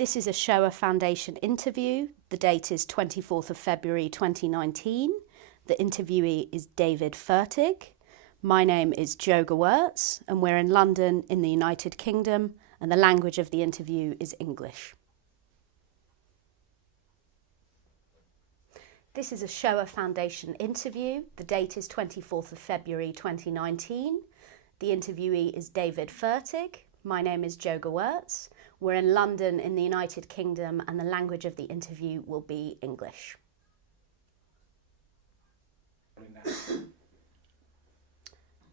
This is a Shoah Foundation interview. The date is 24th of February 2019. The interviewee is David Fertig. My name is Jo Gewurz, and we're in London in the United Kingdom, and the language of the interview is English. This is a Shoah Foundation interview. The date is 24th of February 2019. The interviewee is David Fertig. My name is Jo Gewurz. We're in London in the United Kingdom, and the language of the interview will be English.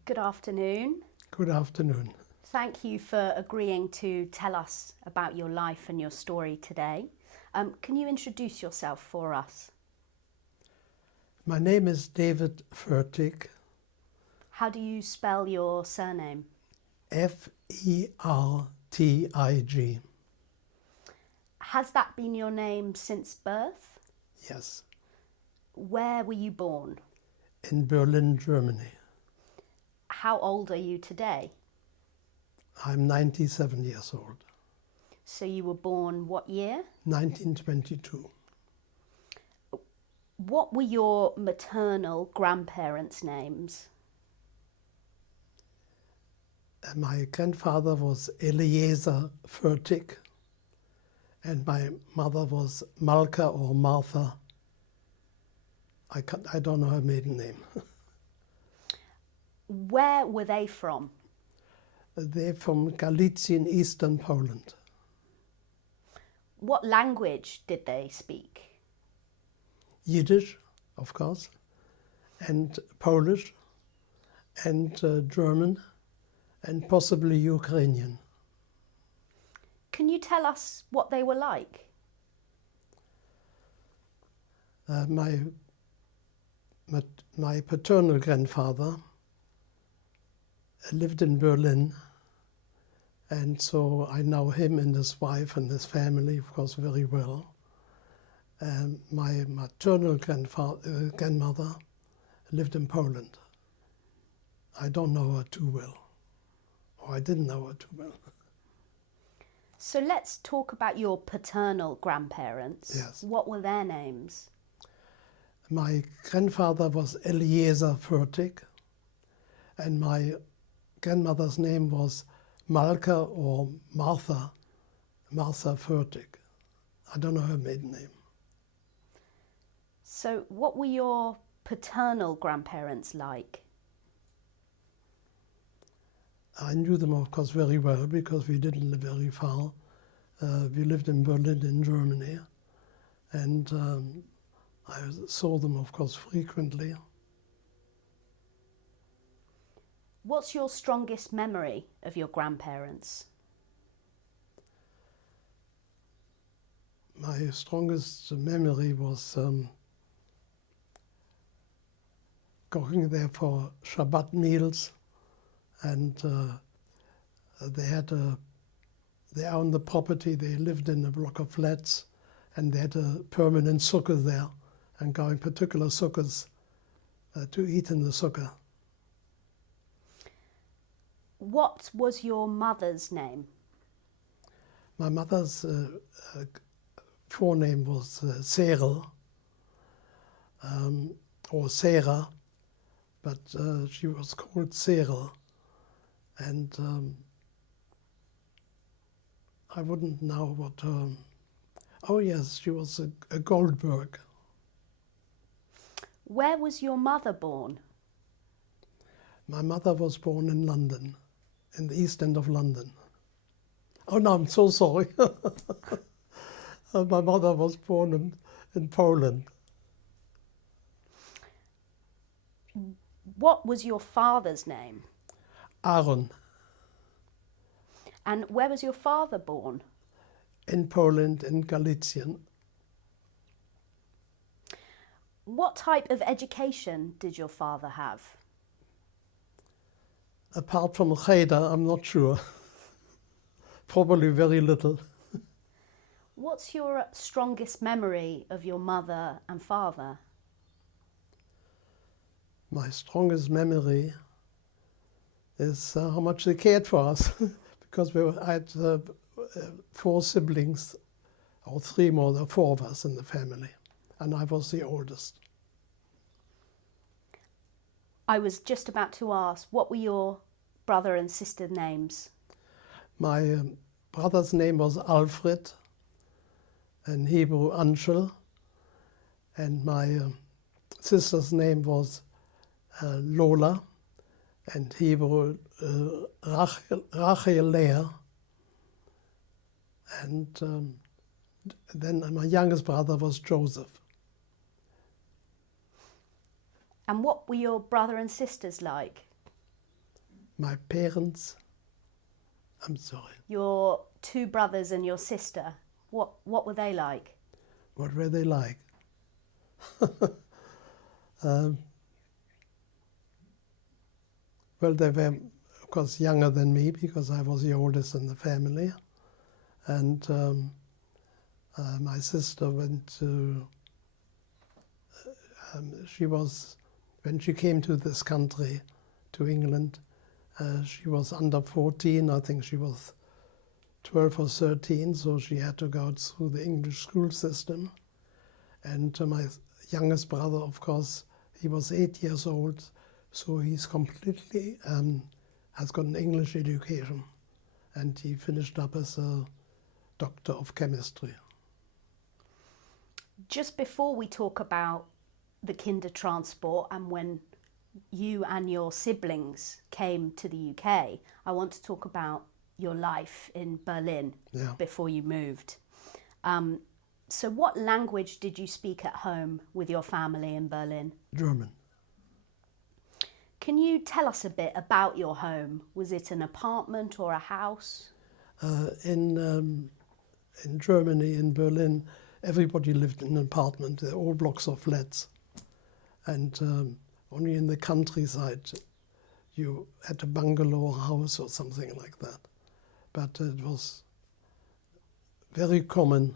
Good afternoon. Good afternoon. Thank you for agreeing to tell us about your life and your story today. Can you introduce yourself for us? My name is David Fertig. How do you spell your surname? F-E-R-T-I-G. Has that been your name since birth? Yes. Where were you born? In Berlin, Germany. How old are you today? I'm 97 years old. So you were born what year? 1922. What were your maternal grandparents' names? My grandfather was Eliezer Fertig, and my mother was Malka or Martha. I don't know her maiden name. Where were they from? They're from Galicia in eastern Poland. What language did they speak? Yiddish, of course, and Polish, and German, and possibly Ukrainian. Can you tell us what they were like? My paternal grandfather lived in Berlin, and so I know him and his wife and his family, of course, very well. My maternal grandmother lived in Poland. I don't know her too well, or I didn't know her too well. So let's talk about your paternal grandparents. Yes. What were their names? My grandfather was Eliezer Fertig, and my grandmother's name was Malka or Martha Fertig. I don't know her maiden name. So what were your paternal grandparents like? I knew them, of course, very well because we didn't live very far. We lived in Berlin, in Germany, and I saw them, of course, frequently. What's your strongest memory of your grandparents? My strongest memory was going there for Shabbat meals, and they owned the property. They lived in a block of flats, and they had a permanent sukkah there, and going particular sukkahs to eat in the sukkah. What was your mother's name? My mother's forename was Serel, or Sarah, but she was called Serel, and I wouldn't know what oh yes, she was a Goldberg. Where was your mother born? My mother was born in London, in the East End of London. Oh no, I'm so sorry. My mother was born in Poland. What was your father's name? Aaron. And where was your father born? In Poland, in Galician. What type of education did your father have? Apart from Cheder, I'm not sure. Probably very little. What's your strongest memory of your mother and father? My strongest memory is how much they cared for us, because I had 4 siblings, or three more, there were four of us in the family, and I was the oldest. I was just about to ask, what were your brother and sister names? My brother's name was Alfred, in Hebrew Anshel, and my sister's name was Lola, and Hebrew Rachel Leah, and then my youngest brother was Joseph. And what were your brother and sisters like? My parents, I'm sorry, Your two brothers and your sister, what were they like? what were they like? Well, they were, of course, younger than me because I was the oldest in the family. And my sister went to, when she came to this country, to England, she was under 14, I think she was 12 or 13, so she had to go through the English school system. And my youngest brother, of course, he was 8 years old, so he's completely, has got an English education. And he finished up as a doctor of chemistry. Just before we talk about the Kindertransport and when you and your siblings came to the UK, I want to talk about your life in Berlin before you moved. So what language did you speak at home with your family in Berlin? German. Can you tell us a bit about your home? Was it an apartment or a house? In Germany, in Berlin, everybody lived in an apartment. They're all blocks of flats. And only in the countryside you had a bungalow house or something like that. But it was very common.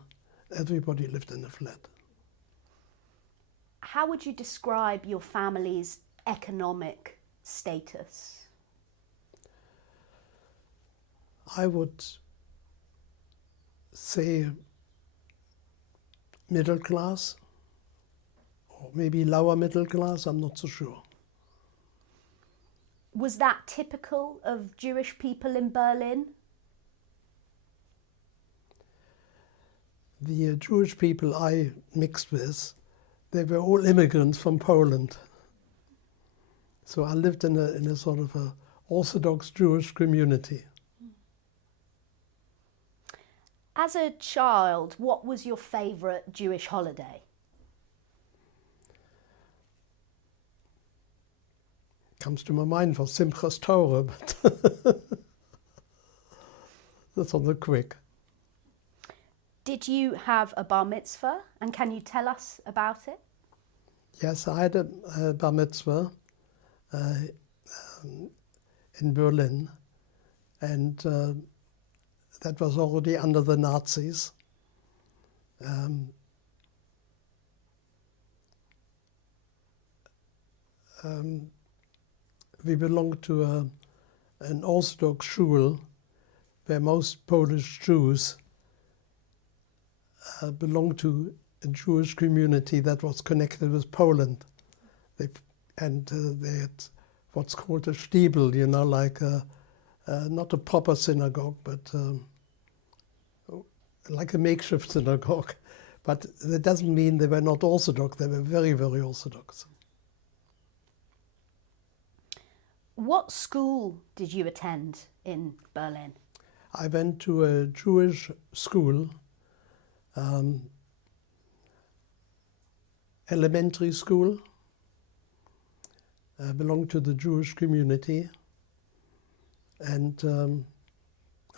Everybody lived in a flat. How would you describe your family's economic status? I would say middle class, or maybe lower middle class, I'm not so sure. Was that typical of Jewish people in Berlin? The Jewish people I mixed with, they were all immigrants from Poland. So I lived in a sort of a Orthodox Jewish community. As a child, what was your favourite Jewish holiday? Comes to my mind was Simchas Torah, but that's on the quick. Did you have a bar mitzvah, and can you tell us about it? Yes, I had a bar mitzvah in Berlin, and that was already under the Nazis. We belonged to an Orthodox shul where most Polish Jews belonged to a Jewish community that was connected with Poland. They had what's called a Stiebel, you know, like not a proper synagogue, but like a makeshift synagogue. But that doesn't mean they were not Orthodox. They were very, very Orthodox. What school did you attend in Berlin? I went to a Jewish school, elementary school, belonged to the Jewish community, and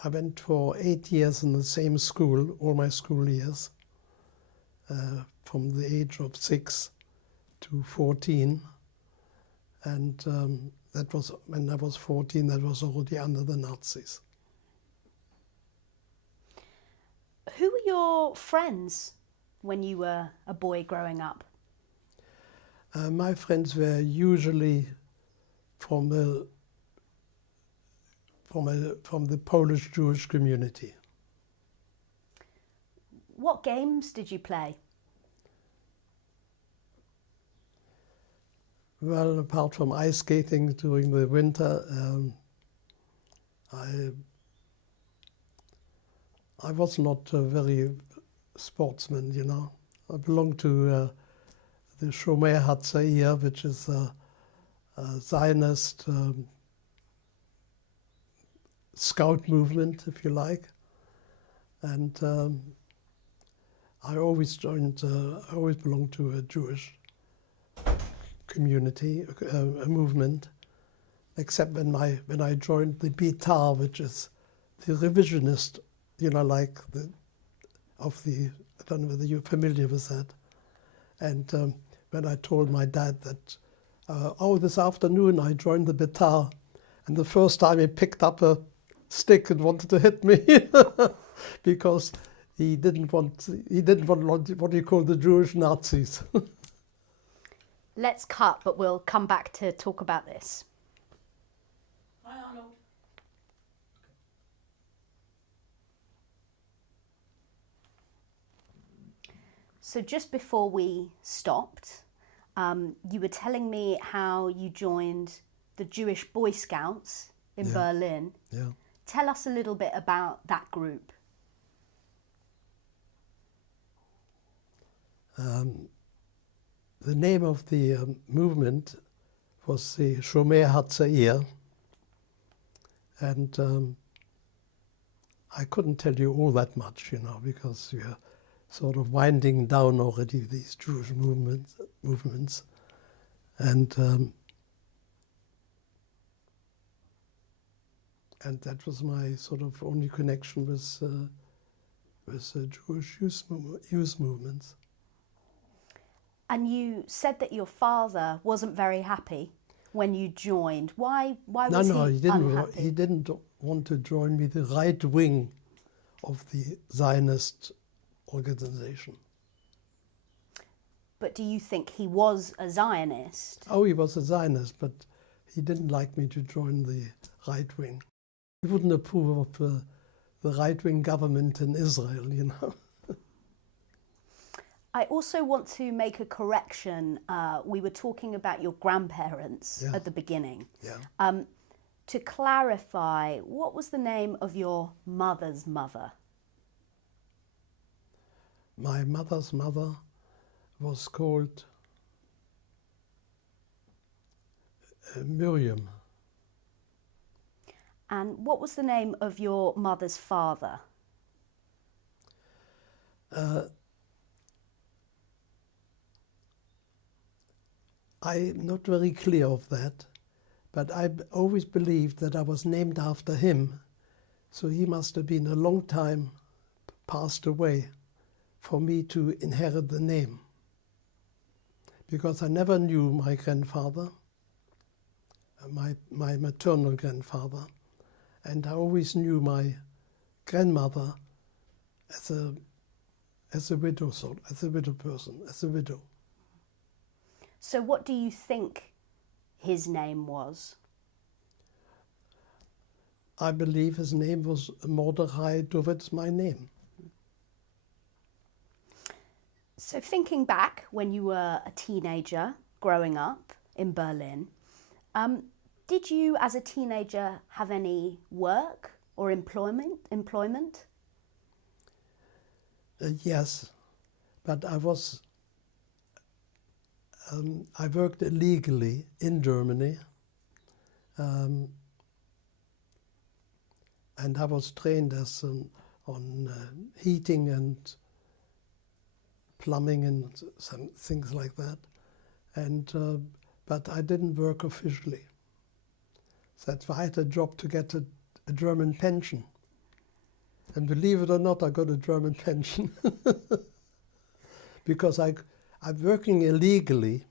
I went for 8 years in the same school, all my school years, from the age of 6 to 14, and that was, when I was 14, that was already under the Nazis. Who were your friends when you were a boy growing up? My friends were usually from the Polish Jewish community. What games did you play? Well, apart from ice skating during the winter, I was not a very sportsman, you know. I belonged to the Shomer Hatzair, which is a Zionist scout movement, if you like. And I always I always belonged to a Jewish community, a movement, except when I joined the Bitar, which is the revisionist, you know, like I don't know whether you're familiar with that. And when I told my dad that, this afternoon I joined the Bitar, and the first time he picked up a stick and wanted to hit me because he didn't want what you call the Jewish Nazis. Let's cut, but we'll come back to talk about this. Hi, Arnold. So just before we stopped, you were telling me how you joined the Jewish Boy Scouts in Berlin. Yeah. Tell us a little bit about that group. The name of the movement was the Shomer Hatzair, and I couldn't tell you all that much, you know, because we are sort of winding down already these Jewish movements, and that was my sort of only connection with Jewish youth movements. And you said that your father wasn't very happy when you joined. Why was he unhappy? He didn't want to join me, the right wing of the Zionist organization. But do you think he was a Zionist? Oh, he was a Zionist, but he didn't like me to join the right wing. He wouldn't approve of the right-wing government in Israel, you know. I also want to make a correction. We were talking about your grandparents at the beginning. Yeah. To clarify, what was the name of your mother's mother? My mother's mother was called Miriam. And what was the name of your mother's father? I'm not very clear of that, but I always believed that I was named after him, so he must have been a long time passed away for me to inherit the name. Because I never knew my grandfather, my maternal grandfather, and I always knew my grandmother as a widow person. So what do you think his name was? I believe his name was Mordechai Dovid's my name. So thinking back when you were a teenager growing up in Berlin, did you as a teenager have any work or employment? Yes, but I worked illegally in Germany, and I was trained on heating and plumbing and some things like that, and but I didn't work officially. So that's why I had a job to get a German pension. And believe it or not, I got a German pension because I'm working illegally,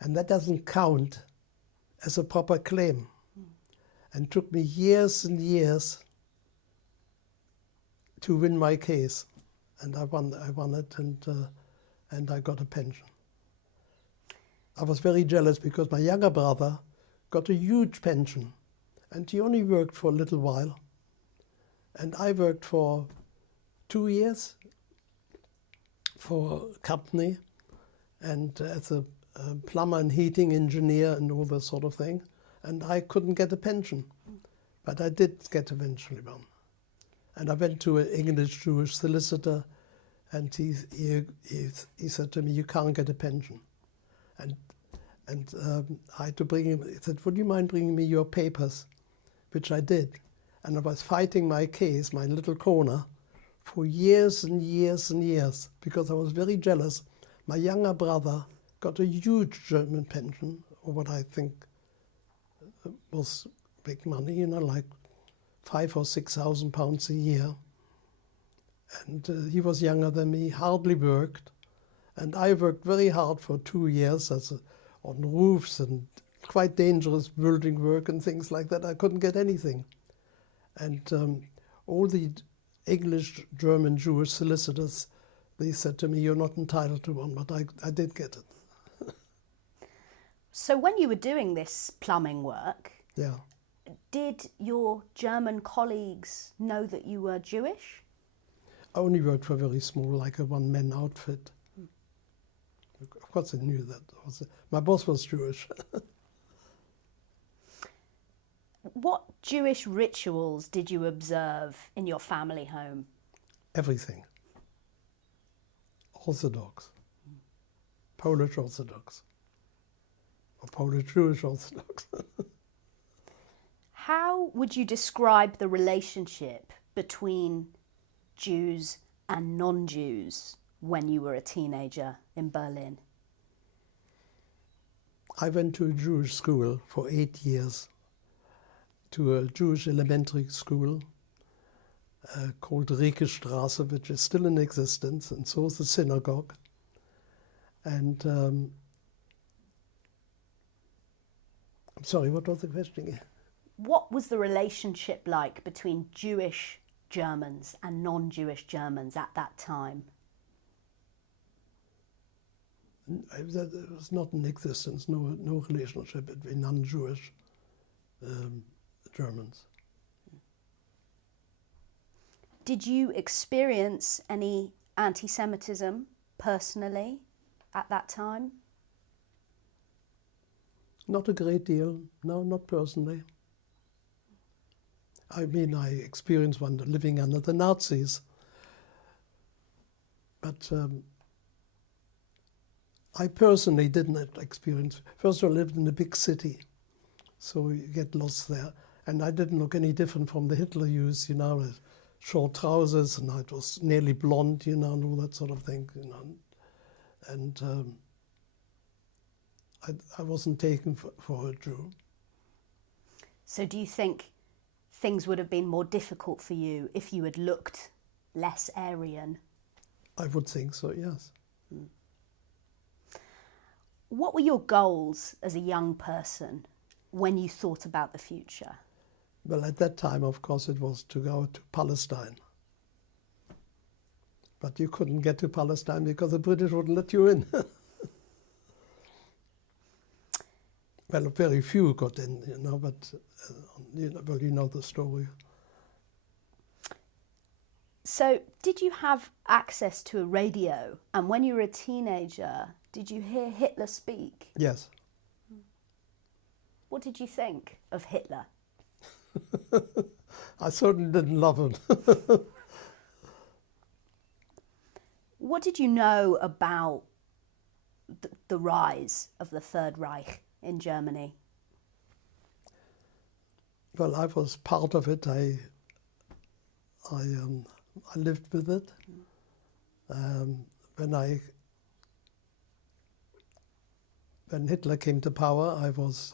and that doesn't count as a proper claim. And it took me years and years to win my case, and I won it, and I got a pension. I was very jealous because my younger brother got a huge pension, and he only worked for a little while. And I worked for 2 years, for a company and as a plumber and heating engineer and all that sort of thing. And I couldn't get a pension, but I did get eventually one. And I went to an English Jewish solicitor, and he said to me, "You can't get a pension." And I had to bring him. He said, "Would you mind bringing me your papers?" Which I did, and I was fighting my case, my little corner, for years and years and years because I was very jealous. My younger brother got a huge German pension, or what I think was big money, you know, like £5,000 or £6,000 a year. And he was younger than me, hardly worked. And I worked very hard for 2 years on roofs and quite dangerous building work and things like that. I couldn't get anything. And all the English, German, Jewish solicitors, they said to me, "You're not entitled to one," but I did get it. So when you were doing this plumbing work, Yeah. did your German colleagues know that you were Jewish? I only worked for very small, like a one-man outfit. Of course I knew that. My boss was Jewish. What Jewish rituals did you observe in your family home? Everything. Orthodox. Polish Orthodox. Or Polish Jewish Orthodox. How would you describe the relationship between Jews and non-Jews when you were a teenager in Berlin? I went to a Jewish school for 8 years, to a Jewish elementary school called Riekestraße, which is still in existence, and so is the synagogue. And I'm sorry, what was the question again? What was the relationship like between Jewish Germans and non-Jewish Germans at that time? It was not in existence, no relationship between non-Jewish Germans. Did you experience any anti-Semitism personally at that time? Not a great deal, no, not personally. I mean, I experienced one living under the Nazis, but I personally didn't experience. First of all, I lived in a big city, so you get lost there. And I didn't look any different from the Hitler youth, you know, with short trousers, and I was nearly blonde, you know, and all that sort of thing, you know. And I wasn't taken for a Jew. So do you think things would have been more difficult for you if you had looked less Aryan? I would think so, yes. What were your goals as a young person when you thought about the future? Well, at that time, of course, it was to go to Palestine. But you couldn't get to Palestine because the British wouldn't let you in. Well, very few got in, you know, but well, you know the story. So did you have access to a radio? And when you were a teenager, did you hear Hitler speak? Yes. What did you think of Hitler? I certainly didn't love him. What did you know about the rise of the Third Reich in Germany? Well, I was part of it. I lived with it. When Hitler came to power, I was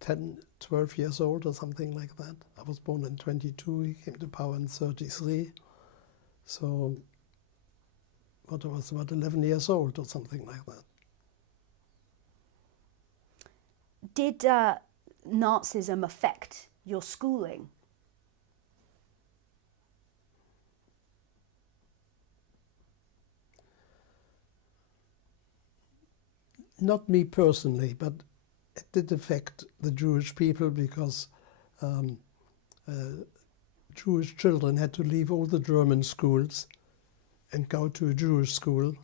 10, 12 years old or something like that. I was born in 22, he came to power in 33. So, I was about 11 years old or something like that. Did Nazism affect your schooling? Not me personally, but it did affect the Jewish people because Jewish children had to leave all the German schools and go to a Jewish school.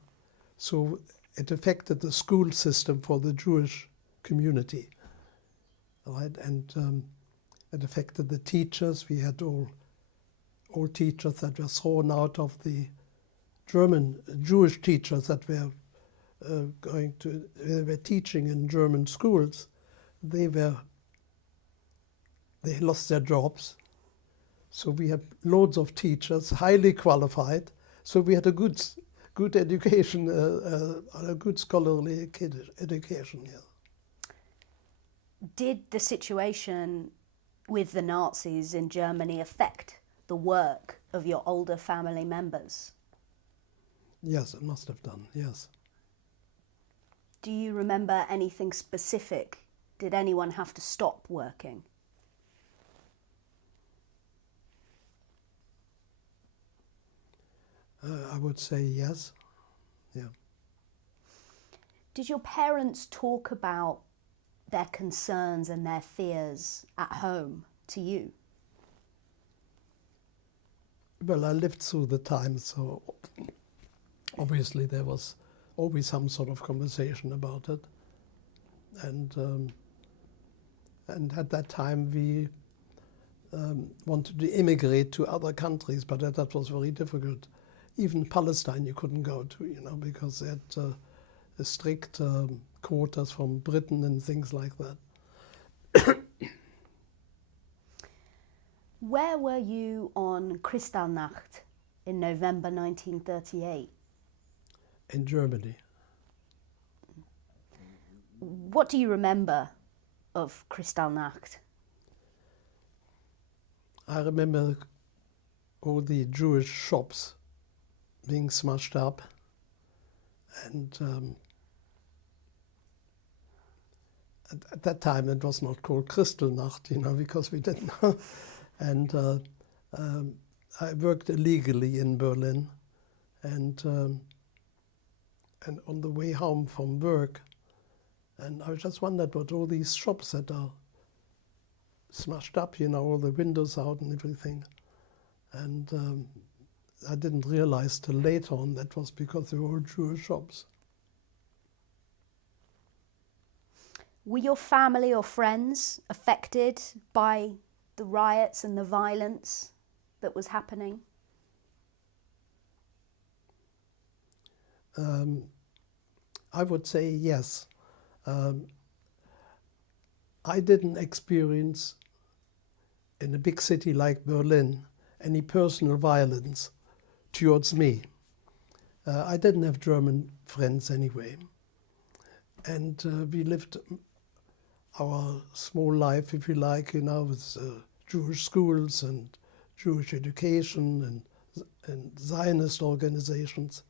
So it affected the school system for the Jewish community, right? And it affected the teachers. We had all teachers that were thrown out of the Jewish teachers that were they were teaching in German schools. They lost their jobs. So we had loads of teachers, highly qualified. So we had a good education, a good scholarly education. Yeah. Did the situation with the Nazis in Germany affect the work of your older family members? Yes, it must have done, yes. Do you remember anything specific? Did anyone have to stop working? I would say yes, yeah. Did your parents talk about their concerns and their fears at home to you? Well, I lived through the time, so obviously there was always some sort of conversation about it. And at that time we wanted to immigrate to other countries, but that was very difficult. Even Palestine you couldn't go to, because they had strict quotas from Britain and things like that. Where were you on Kristallnacht in November 1938? In Germany. What do you remember of Kristallnacht? I remember all the Jewish shops being smashed up, and at that time it was not called Kristallnacht, because we didn't know. And I worked illegally in Berlin, and on the way home from work, and I just wondered what all these shops that are smashed up, all the windows out and everything. And I didn't realize till later on that was because they were all Jewish shops. Were your family or friends affected by the riots and the violence that was happening? I would say yes. I didn't experience in a big city like Berlin any personal violence towards me. I didn't have German friends anyway. And we lived our small life, if you like, with Jewish schools and Jewish education and Zionist organizations.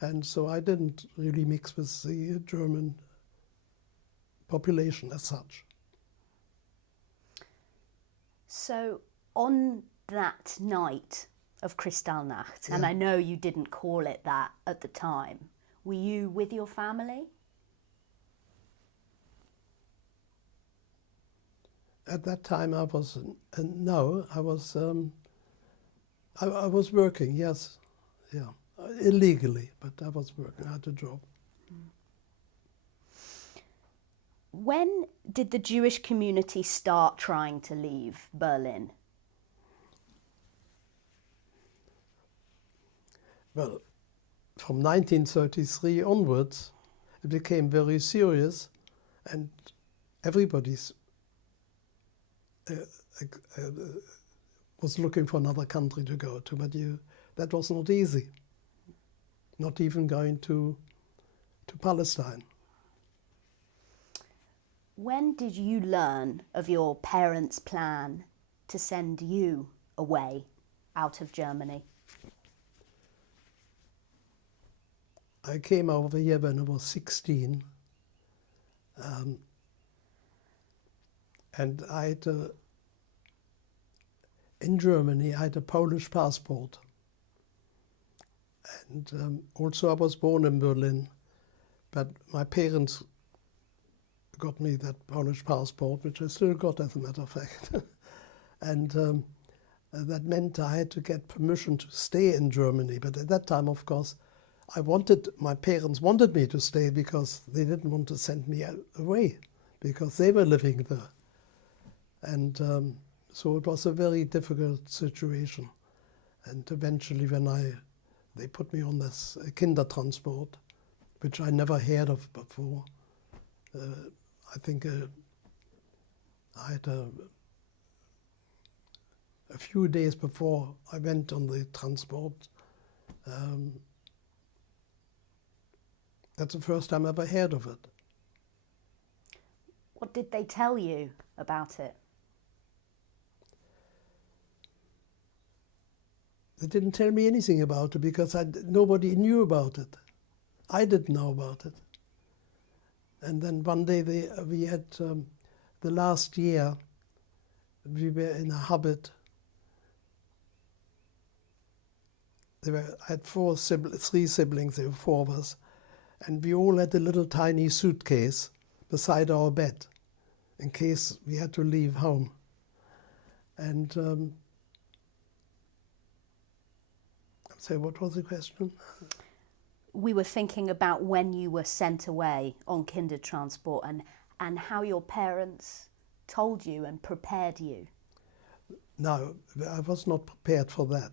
And so I didn't really mix with the German population as such. So on that night of Kristallnacht, Yeah. and I know you didn't call it that at the time, were you with your family? At that time I was, no, I was working, yes, yeah, illegally, but I was working, I had a job. When did the Jewish community start trying to leave Berlin? Well, from 1933 onwards, it became very serious, and everybody's was looking for another country to go to, but that was not easy. Not even going to Palestine. When did you learn of your parents' plan to send you away out of Germany? I came over here when I was 16, and I had in Germany I had a Polish passport, and also I was born in Berlin, but my parents got me that Polish passport, which I still got as a matter of fact. And that meant I had to get permission to stay in Germany. But at that time, of course, my parents wanted me to stay because they didn't want to send me away because they were living there. And so it was a very difficult situation. And eventually they put me on this Kindertransport, which I never heard of before. I think I had a few days before I went on the transport. That's the first time I ever heard of it. What did they tell you about it? They didn't tell me anything about it because nobody knew about it. I didn't know about it. And then one day we had, the last year, we were in a Habit. I had three siblings, there were four of us, and we all had a little tiny suitcase beside our bed in case we had to leave home. And so what was the question? We were thinking about when you were sent away on Kindertransport and how your parents told you and prepared you. No, I was not prepared for that.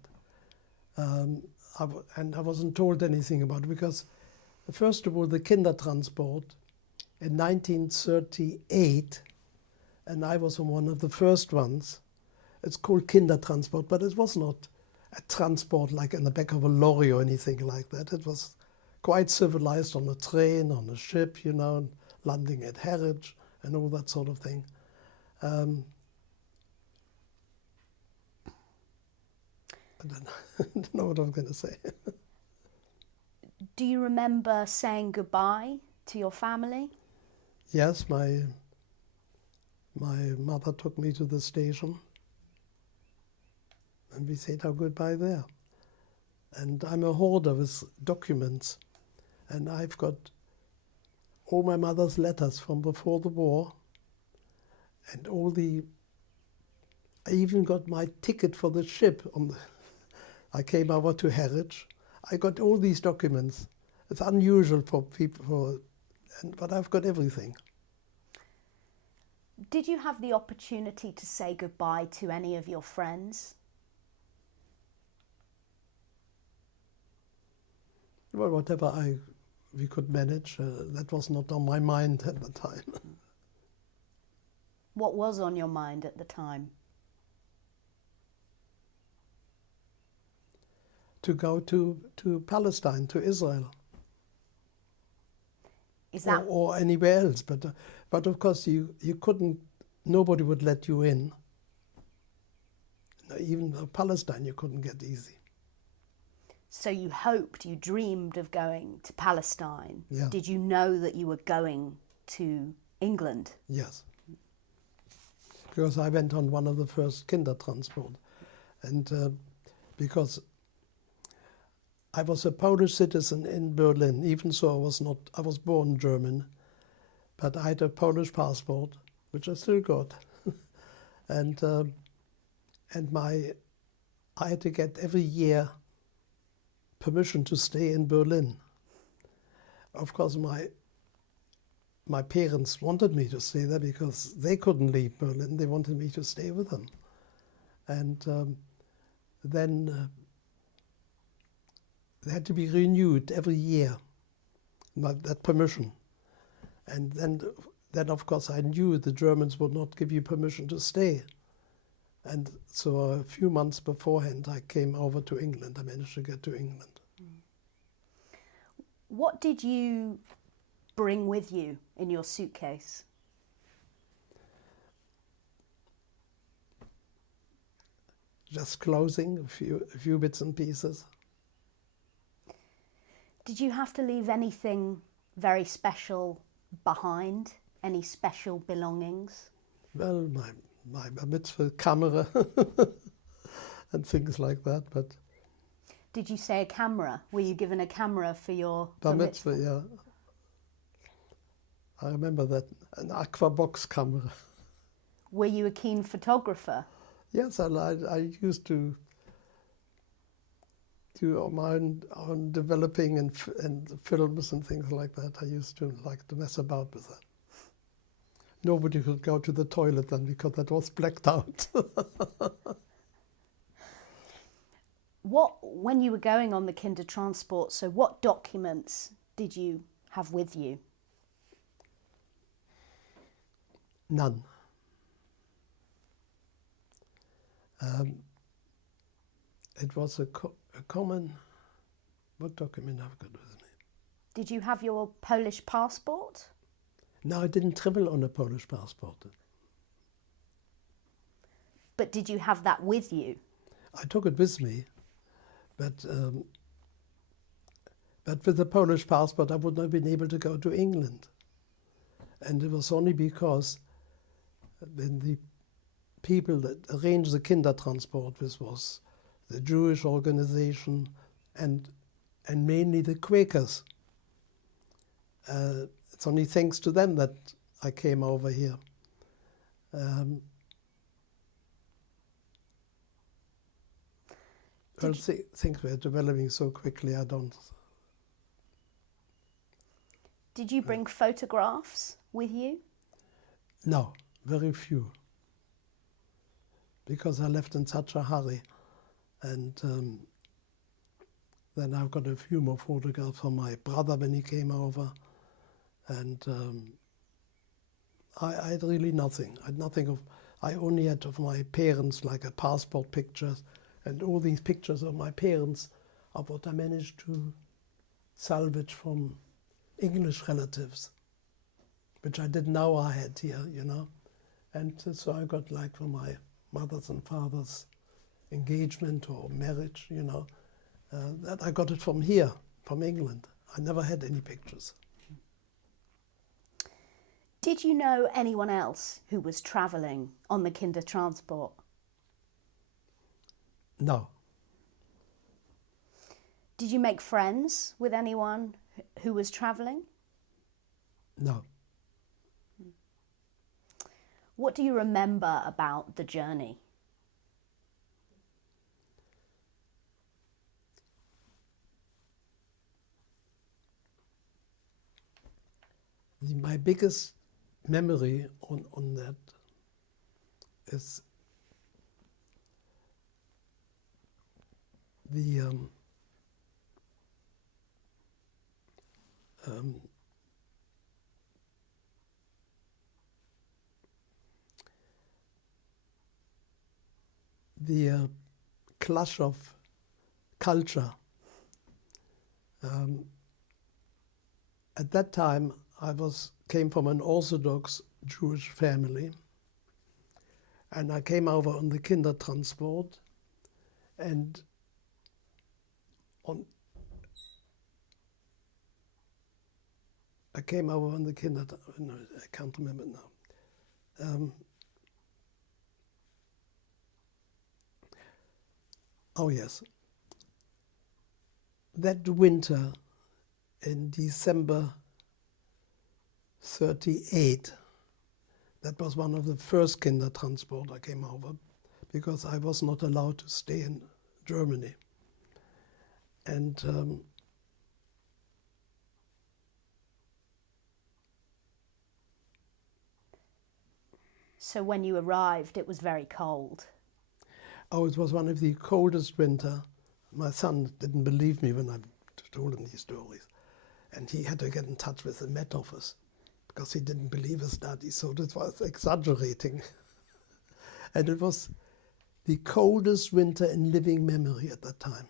And I wasn't told anything about it because, first of all, the Kindertransport in 1938, and I was on one of the first ones. It's called Kindertransport, but it was not a transport like in the back of a lorry or anything like that. It was quite civilized, on a train, on a ship, you know, and landing at Harwich and all that sort of thing. I don't know what I was going to say. Do you remember saying goodbye to your family? Yes, my mother took me to the station and we said our goodbye there. And I'm a hoarder with documents, and I've got all my mother's letters from before the war, and I even got my ticket for the ship. I came over to Harwich. I got all these documents. It's unusual for people, but I've got everything. Did you have the opportunity to say goodbye to any of your friends? Well, whatever we could manage, that was not on my mind at the time. What was on your mind at the time? To go to Palestine, to Israel. Is that or anywhere else, but of course you couldn't. Nobody would let you in. Even Palestine, you couldn't get easy. so? You hoped, you dreamed of going to Palestine. Yeah. Did you know that you were going to England? Yes, because I went on one of the first Kindertransport, and because I was a Polish citizen in Berlin, even so I was not. I was born German, but I had a Polish passport, which I still got, and I had to get every year permission to stay in Berlin. Of course, my parents wanted me to stay there because they couldn't leave Berlin. They wanted me to stay with them, and then. They had to be renewed every year, that permission. And then of course I knew the Germans would not give you permission to stay. And so a few months beforehand I came over to England. I managed to get to England. What did you bring with you in your suitcase? Just clothing, a few bits and pieces. Did you have to leave anything very special behind? Any special belongings? Well, my bar mitzvah camera and things like that, but... Did you say a camera? Were you given a camera for your bar mitzvah? Yeah. I remember that, an Aquabox camera. Were you a keen photographer? Yes, I used to do my own developing and films and things like that. I used to like to mess about with that. Nobody could go to the toilet then because that was blacked out. When you were going on the Kindertransport, so what documents did you have with you? None. It was a common. What document I've got with me? Did you have your Polish passport? No, I didn't travel on a Polish passport. But did you have that with you? I took it with me, but with the Polish passport I would not have been able to go to England. And it was only because when the people that arranged the Kindertransport, this was the Jewish organization and mainly the Quakers. It's only thanks to them that I came over here. Well, things were developing so quickly, I don't... Did you bring photographs with you? No, very few. Because I left in such a hurry. And then I've got a few more photographs from my brother when he came over. And I had really nothing. I had nothing of... I only had of my parents, like a passport pictures, and all these pictures of my parents are what I managed to salvage from English relatives, which I didn't know I had here, you know. And so I got like from my mother's and father's engagement or marriage, you know, that I got it from here, from England. I never had any pictures. Did you know anyone else who was travelling on the Kindertransport? No. Did you make friends with anyone who was travelling? No. What do you remember about the journey? My biggest memory on that is the clash of culture. At that time, I came from an Orthodox Jewish family, and I came over on the Kindertransport, and I came over on the no, I can't remember now. Oh yes, that winter in December 1938, that was one of the first Kindertransport I came over, because I was not allowed to stay in Germany. And So when you arrived, it was very cold. oh, it was one of the coldest winter. My son didn't believe me when I told him these stories. And he had to get in touch with the Met Office because he didn't believe his studies, so that was exaggerating. And it was the coldest winter in living memory at that time.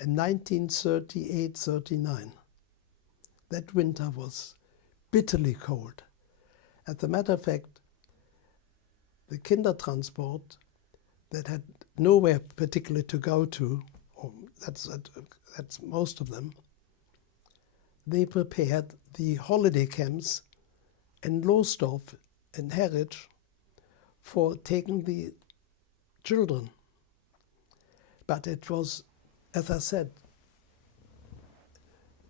In 1938-39, that winter was bitterly cold. As a matter of fact, the Kindertransport that had nowhere particularly to go to, or that's most of them, they prepared the holiday camps in Lowestoft and Harwich for taking the children. But it was, as I said,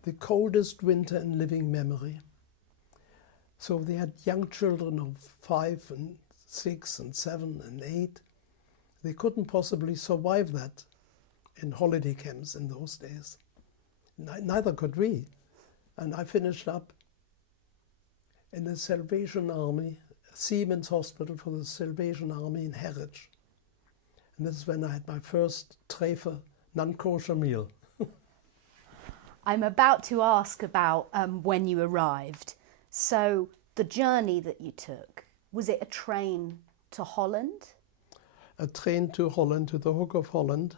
the coldest winter in living memory. So they had young children of 5 and 6 and 7 and 8, They couldn't possibly survive that in holiday camps in those days. Neither could we. And I finished up in the Salvation Army, Siemens Hospital for the Salvation Army in Harwich. And this is when I had my first Trefe non-kosher meal. I'm about to ask about when you arrived. So the journey that you took, was it a train to Holland? A train to Holland, to the Hook of Holland,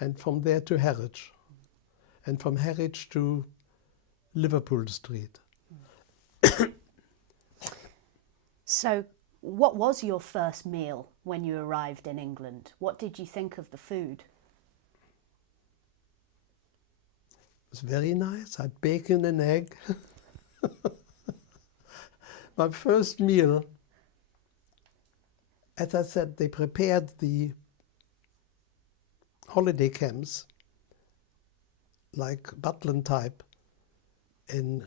and from there to Harwich. And from Harwich to Liverpool Street. So what was your first meal when you arrived in England? What did you think of the food? It was very nice. I had bacon and egg. My first meal, as I said, they prepared the holiday camps like Butland type in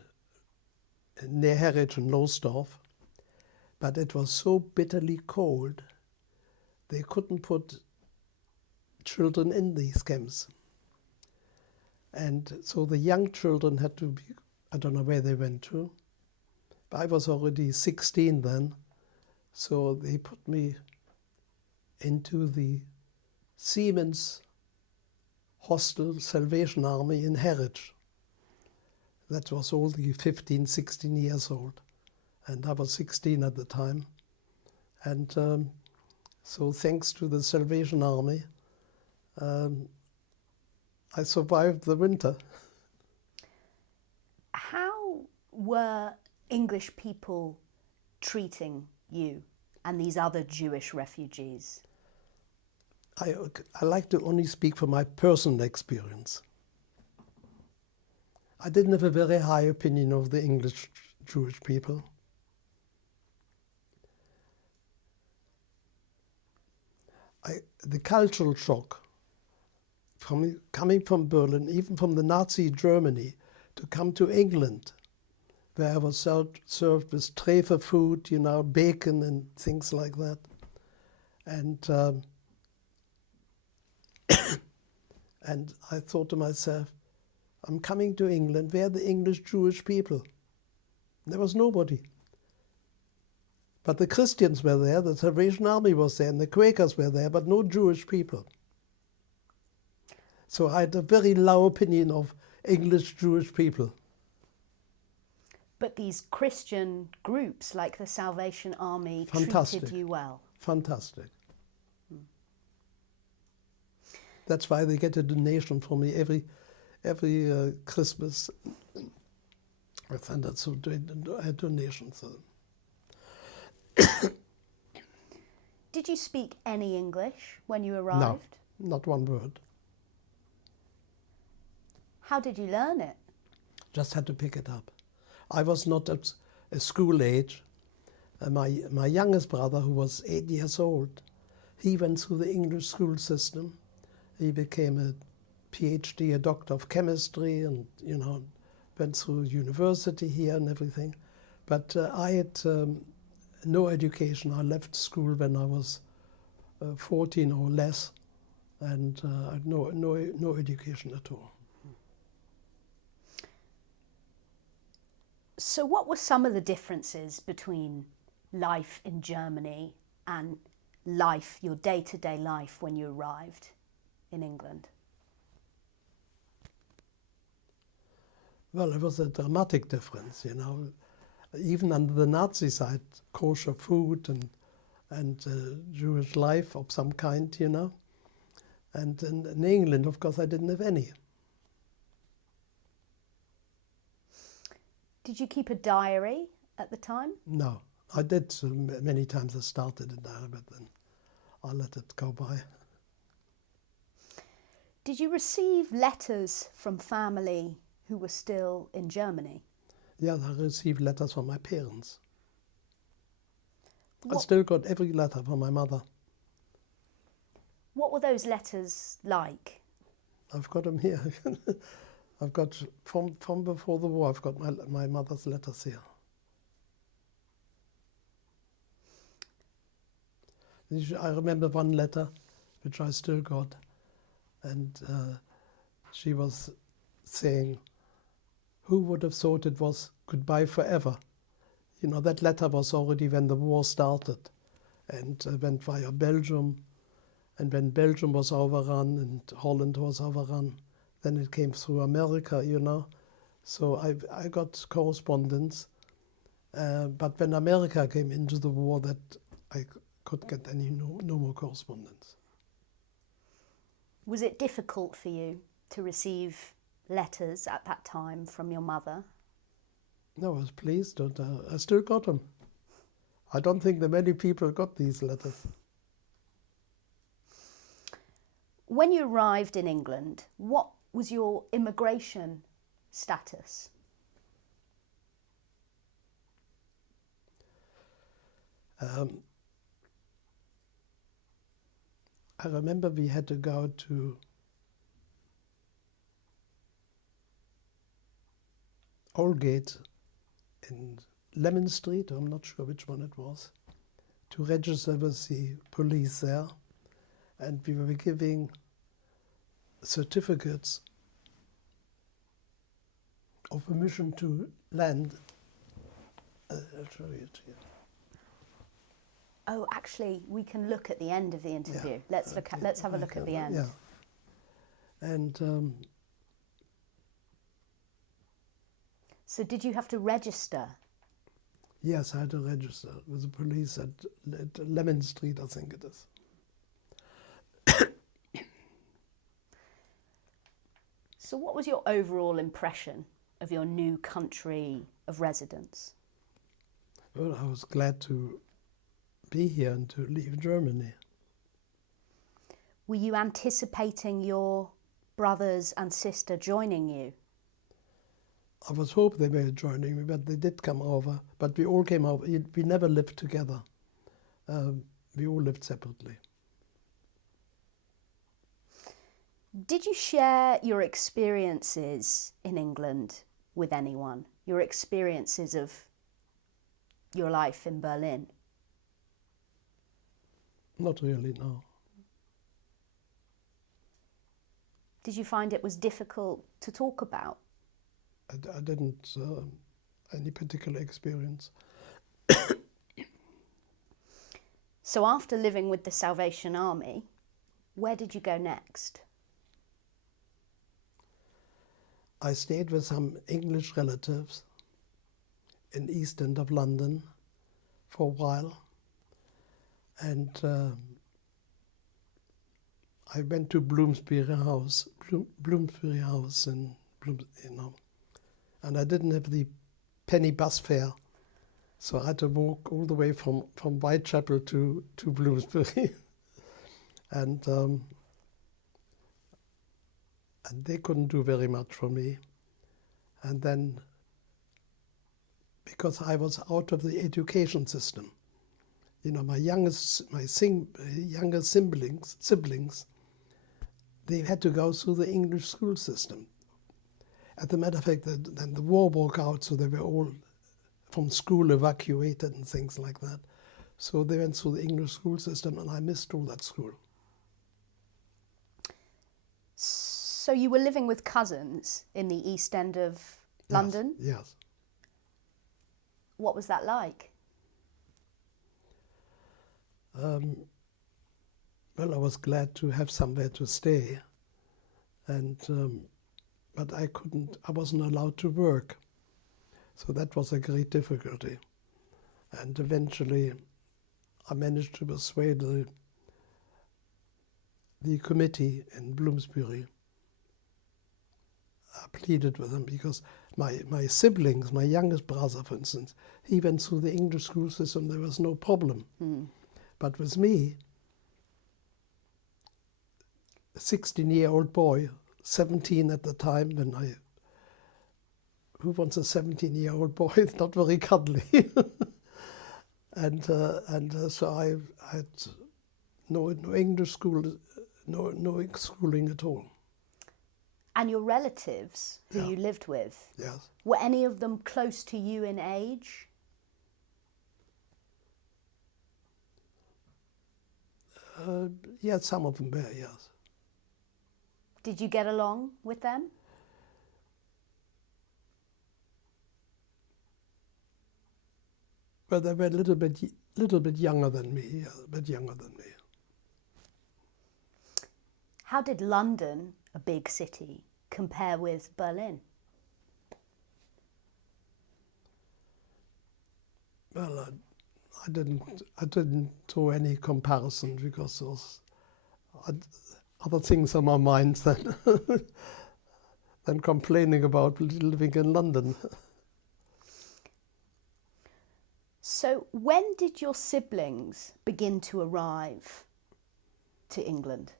near Harwich and Lowestoft, but it was so bitterly cold they couldn't put children in these camps. And so the young children had to be, I don't know where they went to, but I was already 16 then, so they put me into the Siemens Hostel Salvation Army in Harwich. That was only 15, 16 years old, and I was 16 at the time. And so thanks to the Salvation Army, I survived the winter. How were English people treating you and these other Jewish refugees? I like to only speak from my personal experience. I didn't have a very high opinion of the English Jewish people. The cultural shock coming from Berlin, even from the Nazi Germany, to come to England, where I was served with Trefe food, you know, bacon and things like that. And and I thought to myself, I'm coming to England, where are the English Jewish people? There was nobody. But the Christians were there, the Salvation Army was there, and the Quakers were there, but no Jewish people. So I had a very low opinion of English Jewish people. But these Christian groups like the Salvation Army Fantastic. treated you well. Fantastic. That's why they get a donation from me every Christmas. I send that so a donation to them. Did you speak any English when you arrived? No, not one word. How did you learn it? Just had to pick it up. I was not at a school age. My youngest brother, who was 8 years old, he went through the English school system. He became a PhD, a doctor of chemistry, and you know, went through university here and everything. But I had no education. I left school when I was 14 or less, and I had no education at all. So what were some of the differences between life in Germany and life, your day-to-day life, when you arrived in England? Well, it was a dramatic difference, you know. Even under the Nazis, I had kosher food and Jewish life of some kind, you know. And in England, of course, I didn't have any. Did you keep a diary at the time? No, I did many times. I started a diary, but then I let it go by. Did you receive letters from family who were still in Germany? Yeah, I received letters from my parents. I What- still got every letter from my mother. What were those letters like? I've got them here. I've got, from before the war, I've got my mother's letters here. I remember one letter which I still got. And she was saying, who would have thought it was goodbye forever? You know, that letter was already when the war started and went via Belgium. And when Belgium was overrun and Holland was overrun, then it came through America, you know. So I got correspondence. But when America came into the war, that I could get no more correspondence. Was it difficult for you to receive letters at that time from your mother? No, I was pleased, and I still got them. I don't think that many people got these letters. When you arrived in England, what was your immigration status? I remember we had to go to Aldgate in Lemon Street, I'm not sure which one it was, to register with the police there. And we were giving certificates of permission to land. I'll show it here. Oh, actually, we can look at the end of the interview. Yeah. Let's have a look at the end. Yeah. And so did you have to register? yes, I had to register with the police at Lemon Street, I think it is. So what was your overall impression of your new country of residence? Well, I was glad to be here and to leave Germany. Were you anticipating your brothers and sister joining you? I was hoping they were joining me, but they did come over. But we all came over. We never lived together. We all lived separately. Did you share your experiences in England with anyone? Your experiences of your life in Berlin? Not really, no. Did you find it was difficult to talk about? I didn't any particular experience. So after living with the Salvation Army, where did you go next? I stayed with some English relatives in East End of London for a while, and I went to Bloomsbury House, Bloomsbury House, and and I didn't have the penny bus fare, so I had to walk all the way from Whitechapel to Bloomsbury, and they couldn't do very much for me. And then, because I was out of the education system, you know, my younger siblings, they had to go through the English school system. As a matter of fact, then the war broke out, so they were all from school evacuated and things like that. So they went through the English school system, and I missed all that school. So you were living with cousins in the East End of London? Yes. What was that like? Well, I was glad to have somewhere to stay, and but I wasn't allowed to work, so that was a great difficulty. And eventually, I managed to persuade the committee in Bloomsbury. I pleaded with them because my siblings, my youngest brother, for instance, he went through the English school system, there was no problem. But with me, a 16-year-old boy, 17 at the time, who wants a 17-year-old boy? It's not very cuddly. and so I had no English school, no schooling at all. And your relatives who you lived with, Yes. were any of them close to you in age? Yeah, some of them were, yes. Did you get along with them? But they were a little bit younger than me, yeah, a bit younger than me. How did London, a big city, compare with Berlin? Well, I didn't do any comparison because there was other things on my mind than than complaining about living in London. So when did your siblings begin to arrive to England?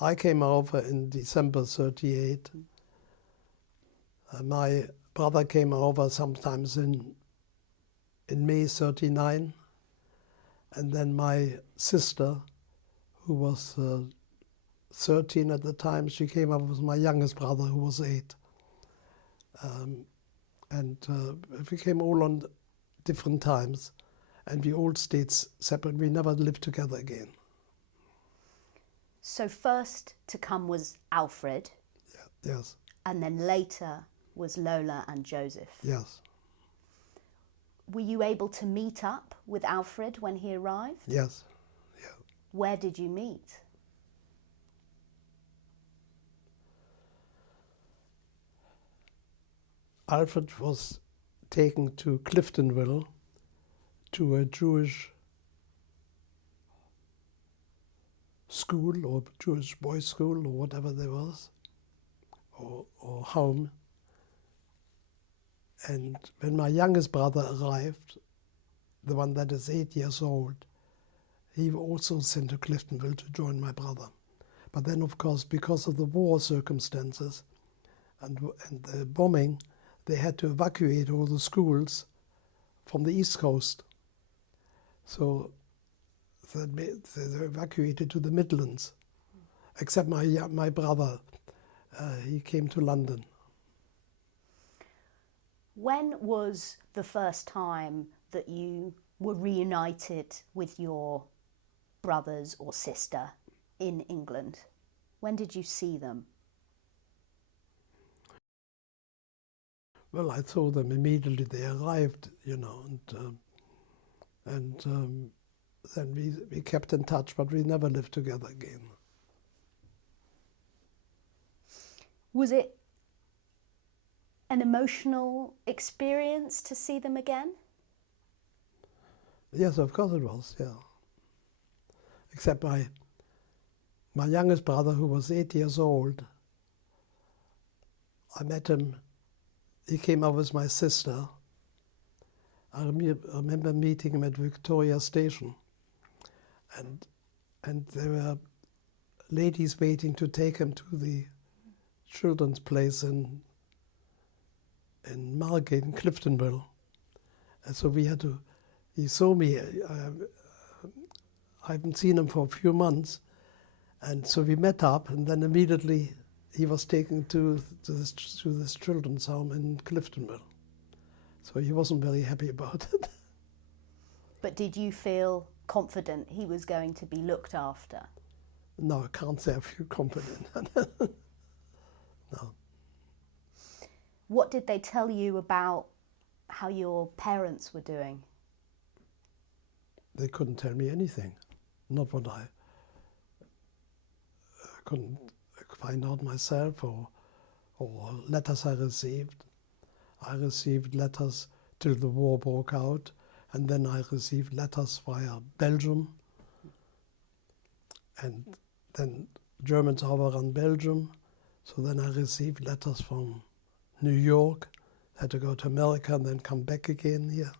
I came over in December 38. My brother came over sometimes in May 39. And then my sister, who was 13 at the time, she came over with my youngest brother, who was 8. We came all on different times, and we all stayed separate. We never lived together again. So first to come was Alfred, Yeah, yes, and then later was Lola and Joseph. yes, Were you able to meet up with Alfred when he arrived? yes. Yeah. Where did you meet? Alfred was taken to Cliftonville, to a Jewish school or Jewish boys' school or whatever there was, or home. And when my youngest brother arrived, the one that is 8 years old, he was also sent to Cliftonville to join my brother. But then, of course, because of the war circumstances and the bombing, they had to evacuate all the schools from the East Coast. So they evacuated to the Midlands, except my brother. He came to London. When was the first time that you were reunited with your brothers or sister in England? When did you see them? Well, I saw them immediately they arrived, and then we kept in touch, but we never lived together again. Was it an emotional experience to see them again? Yes, of course it was, yeah. Except my youngest brother, who was 8 years old, I met him. He came over with my sister. I remember meeting him at Victoria Station, and there were ladies waiting to take him to the children's place in Margate, in Cliftonville. And so he saw me. I haven't seen him for a few months, and so we met up, and then immediately he was taken to this children's home in Cliftonville. So he wasn't very happy about it. But did you feel confident he was going to be looked after? No, I can't say I feel confident. No. What did they tell you about how your parents were doing? They couldn't tell me anything. Not what I couldn't find out myself, or letters I received. I received letters till the war broke out, and then I received letters via Belgium, and then Germans overrun Belgium, so then I received letters from New York, had to go to America and then come back again here,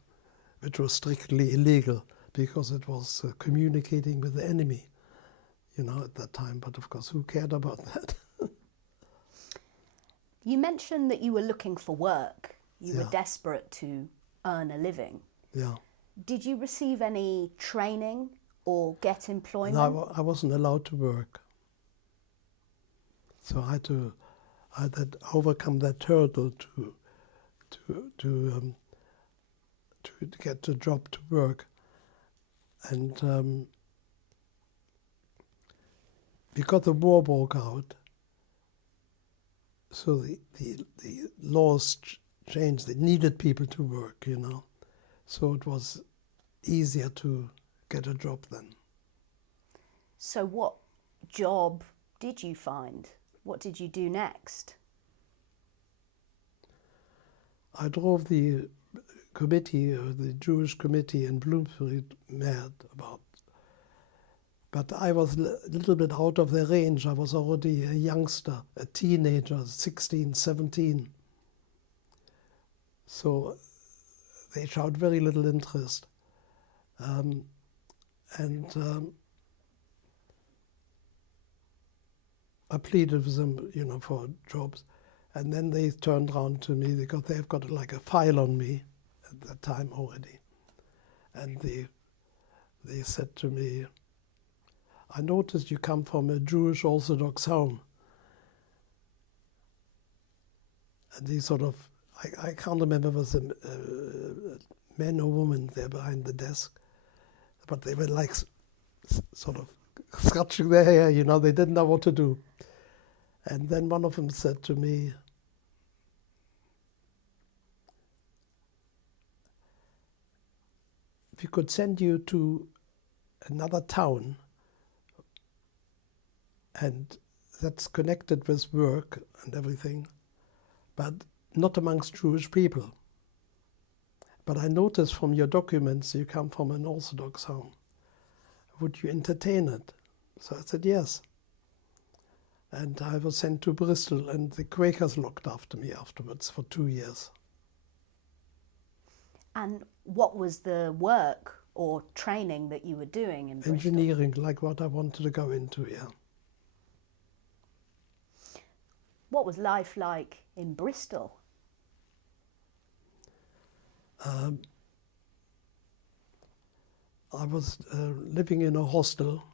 which was strictly illegal because it was communicating with the enemy, at that time. But of course, who cared about that? You mentioned that you were looking for work. You were Yeah. desperate to earn a living. Yeah. Did you receive any training or get employment? No, I wasn't allowed to work. So I had to overcome that hurdle to get a job to work. And because the war broke out, so the laws changed. They needed people to work, you know. So it was easier to get a job then. So what job did you find? What did you do next? I drove the committee, the Jewish committee in Bloomsbury, mad about. But I was a little bit out of their range. I was already a youngster, a teenager, 16, 17. So they showed very little interest. I pleaded with them, you know, for jobs. And then they turned around to me because they've got like a file on me at that time already. And they said to me, I noticed you come from a Jewish Orthodox home. And he sort of, I can't remember if it was a man or woman there behind the desk, but they were like sort of scratching their hair, you know, they didn't know what to do. And then one of them said to me, if we could send you to another town, and that's connected with work and everything, but not amongst Jewish people. But I noticed from your documents you come from an Orthodox home. Would you entertain it? So I said yes. And I was sent to Bristol, and the Quakers looked after me afterwards for 2 years. And what was the work or training that you were doing in Bristol? Engineering, like what I wanted to go into, yeah. What was life like in Bristol? I was living in a hostel,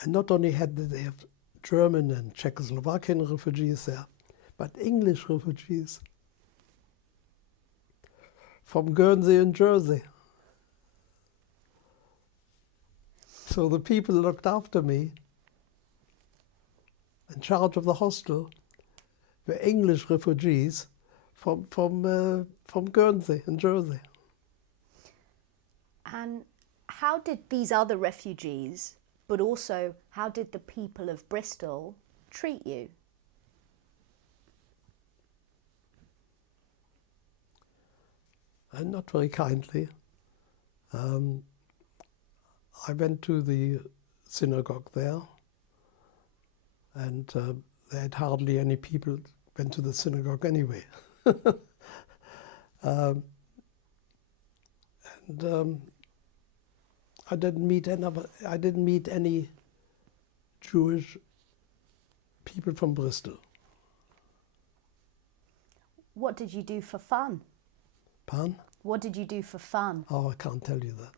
and not only they have German and Czechoslovakian refugees there, but English refugees from Guernsey and Jersey. So the people looked after me, in charge of the hostel, were English refugees from Guernsey and Jersey. And how did these other refugees, but also how did the people of Bristol treat you? And not very kindly. I went to the synagogue there, and they had hardly any people went to the synagogue anyway. I didn't meet any Jewish people from Bristol. What did you do for fun? Pardon? What did you do for fun? Oh, I can't tell you that.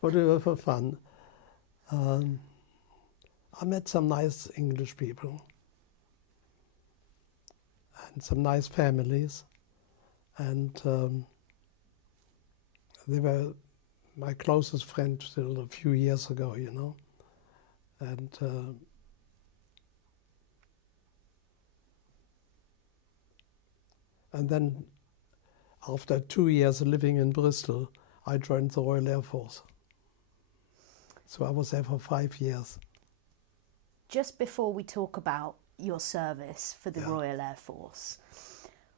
What did I do for fun? I met some nice English people and some nice families, and they were my closest friend till a few years ago, you know. And then after 2 years living in Bristol, I joined the Royal Air Force. So I was there for 5 years. Just before we talk about your service for the Yeah. Royal Air Force,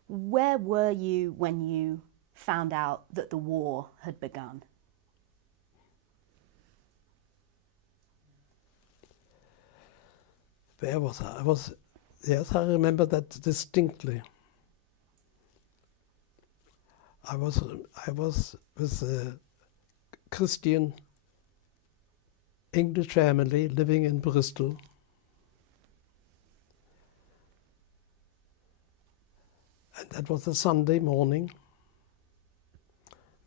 where were you when you found out that the war had begun? Where was I? Yes, I remember that distinctly. I was with a Christian English family living in Bristol. And that was a Sunday morning.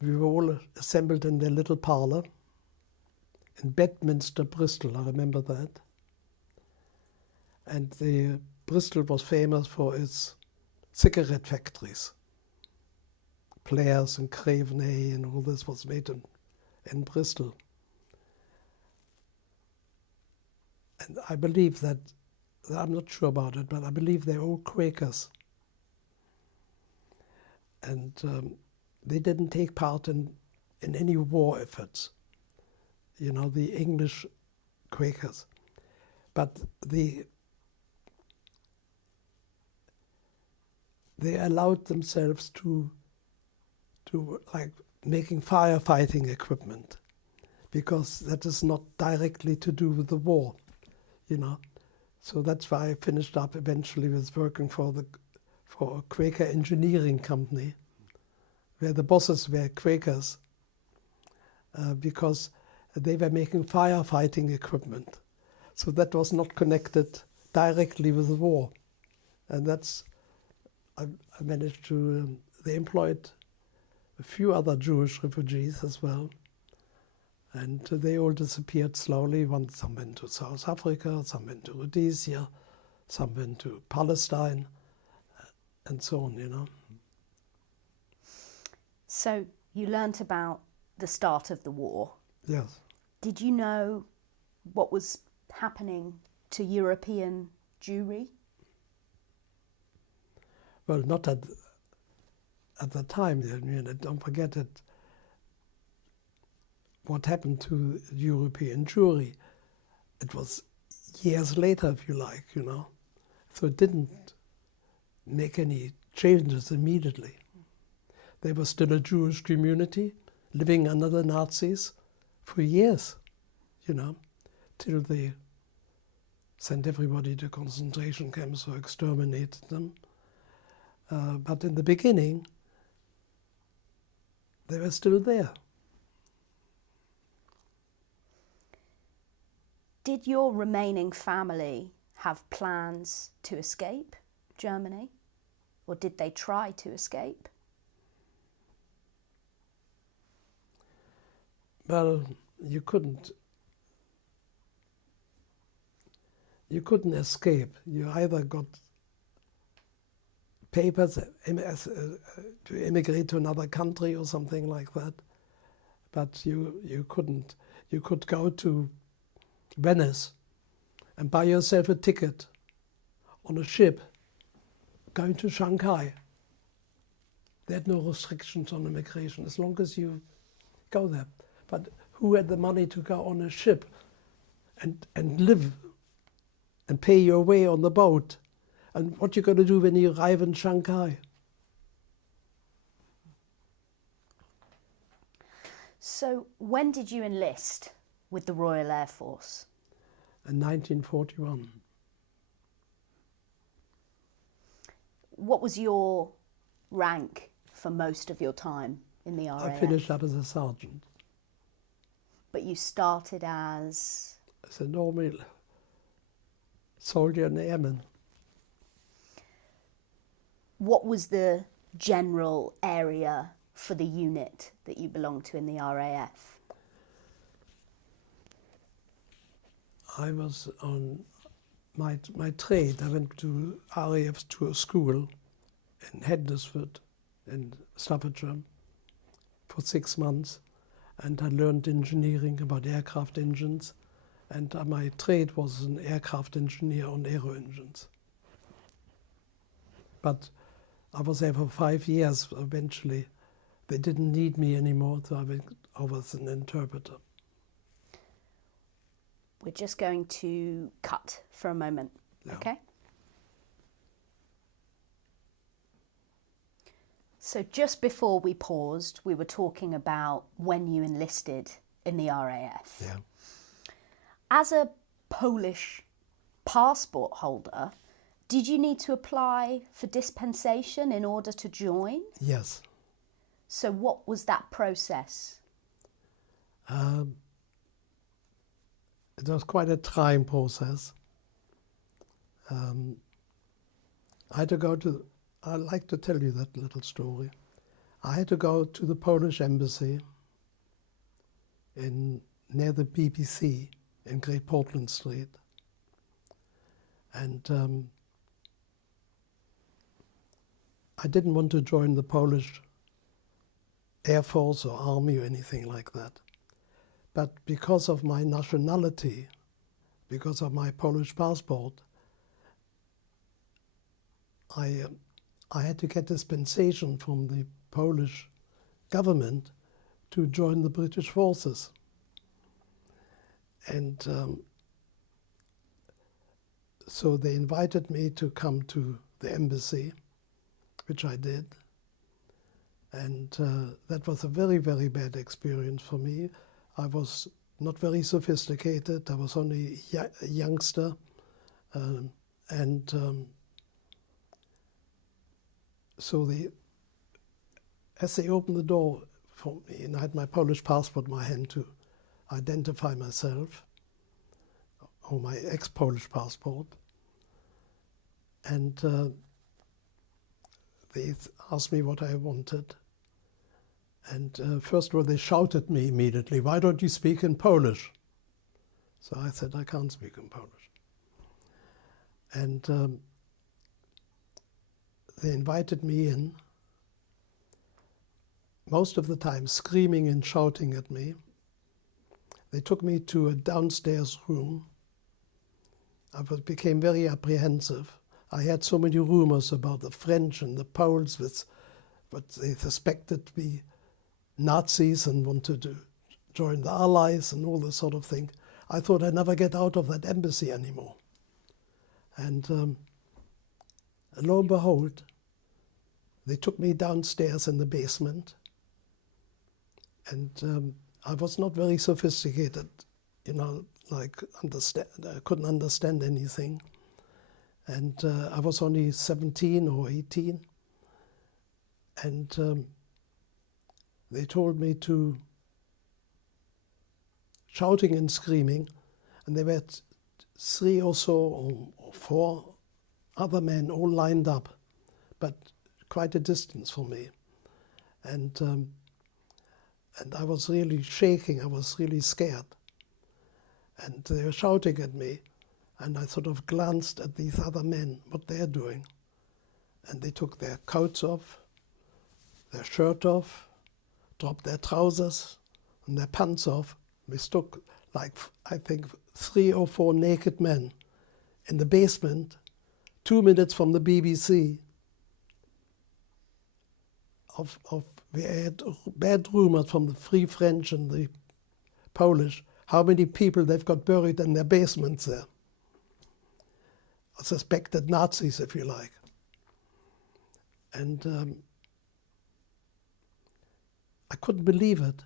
We were all assembled in their little parlour in Bedminster, Bristol, I remember that. And Bristol was famous for its cigarette factories. Players and Craveney and all this was made in Bristol. And I believe that, I'm not sure about it, but I believe they're all Quakers. And they didn't take part in any war efforts, you know, the English Quakers. But they allowed themselves to like making firefighting equipment, because that is not directly to do with the war, you know. So that's why I finished up eventually with working for a Quaker engineering company, where the bosses were Quakers, because they were making firefighting equipment. So that was not connected directly with the war. And that's, I managed to, they employed a few other Jewish refugees as well. And they all disappeared slowly. Some went to South Africa, some went to Rhodesia, some went to Palestine, and so on, you know. So you learnt about the start of the war. Yes. Did you know what was happening to European Jewry? Well, not at the time. I mean, don't forget that what happened to European Jewry, it was years later, if you like, you know. So it didn't make any changes immediately. There was still a Jewish community living under the Nazis for years, you know, till they sent everybody to concentration camps or exterminated them. But in the beginning, they were still there. Did your remaining family have plans to escape Germany? Or did they try to escape? Well, you couldn't escape. You either got papers to immigrate to another country or something like that, but you couldn't. You could go to Venice and buy yourself a ticket on a ship going to Shanghai. They had no restrictions on immigration as long as you go there. But who had the money to go on a ship and live and pay your way on the boat? And what you going to do when you arrive in Shanghai? So when did you enlist with the Royal Air Force? In 1941. What was your rank for most of your time in the RAF? I finished up as a sergeant. But you started as a normal soldier and airman. What was the general area for the unit that you belonged to in the RAF? I was on my trade. I went to RAF to a school in Hednesford in Staffordshire for 6 months, and I learned engineering about aircraft engines, and my trade was an aircraft engineer on aero engines. But I was there for 5 years. Eventually, they didn't need me anymore, so I was an interpreter. We're just going to cut for a moment, Yeah. okay? So just before we paused, we were talking about when you enlisted in the RAF. Yeah. As a Polish passport holder, did you need to apply for dispensation in order to join? Yes. So what was that process? It was quite a trying process. I had to go to, I'd like to tell you that little story. I had to go to the Polish embassy near the BBC in Great Portland Street. And I didn't want to join the Polish Air Force or Army or anything like that. But because of my nationality, because of my Polish passport, I had to get dispensation from the Polish government to join the British forces. And so they invited me to come to the embassy, which I did. And that was a very, very bad experience for me. I was not very sophisticated. I was only a youngster. So as they opened the door for me, and I had my Polish passport in my hand to identify myself, or my ex-Polish passport, and they asked me what I wanted. And first of all, they shouted at me immediately, "Why don't you speak in Polish?" So I said, "I can't speak in Polish." And they invited me in, most of the time screaming and shouting at me. They took me to a downstairs room. I became very apprehensive. I had so many rumors about the French and the Poles, with what they suspected to be Nazis and wanted to join the Allies and all this sort of thing. I thought I'd never get out of that embassy anymore. And lo and behold, they took me downstairs in the basement, and I was not very sophisticated, like I couldn't understand anything. And I was only 17 or 18. And they told me to, shouting and screaming, and there were 3 or so, or 4 other men all lined up, but quite a distance from me. And I was really shaking, I was really scared. And they were shouting at me, and I sort of glanced at these other men, what they're doing. And they took their coats off, their shirt off, dropped their trousers and their pants off. We stood like, I think, 3 or 4 naked men in the basement, 2 minutes from the BBC. We had bad rumors from the Free French and the Polish, how many people they've got buried in their basements there. Suspected Nazis, if you like. And I couldn't believe it.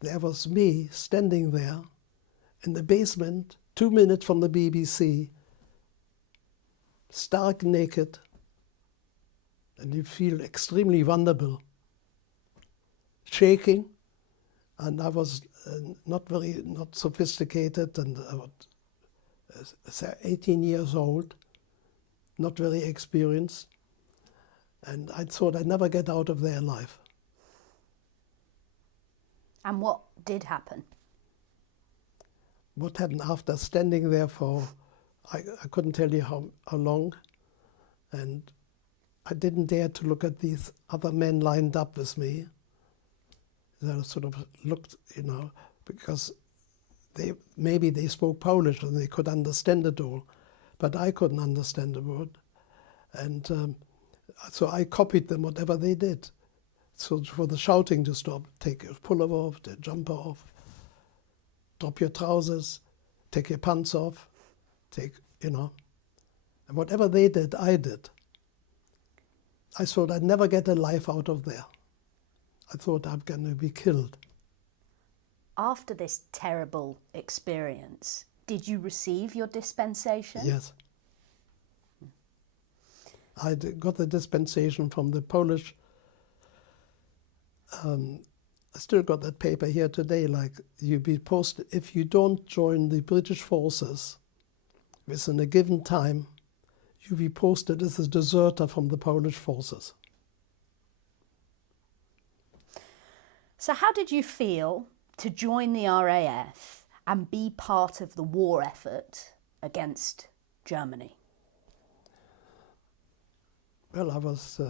There was me standing there in the basement, 2 minutes from the BBC, stark naked, and you feel extremely vulnerable, shaking, and I was not sophisticated, and 18 years old, not very experienced, and I thought I'd never get out of there alive. And what did happen? What happened after standing there for, I couldn't tell you how long, and I didn't dare to look at these other men lined up with me. They sort of looked, because maybe they spoke Polish and they could understand it all, but I couldn't understand a word. And so I copied them, whatever they did. So for the shouting to stop, take your pullover off, the jumper off, drop your trousers, take your pants off, and whatever they did, I did. I thought I'd never get a life out of there. I thought I'm going to be killed. After this terrible experience, did you receive your dispensation? Yes. I got the dispensation from the Polish. I still got that paper here today, like you be posted, if you don't join the British forces within a given time, you be posted as a deserter from the Polish forces. So how did you feel to join the RAF and be part of the war effort against Germany? Well, I was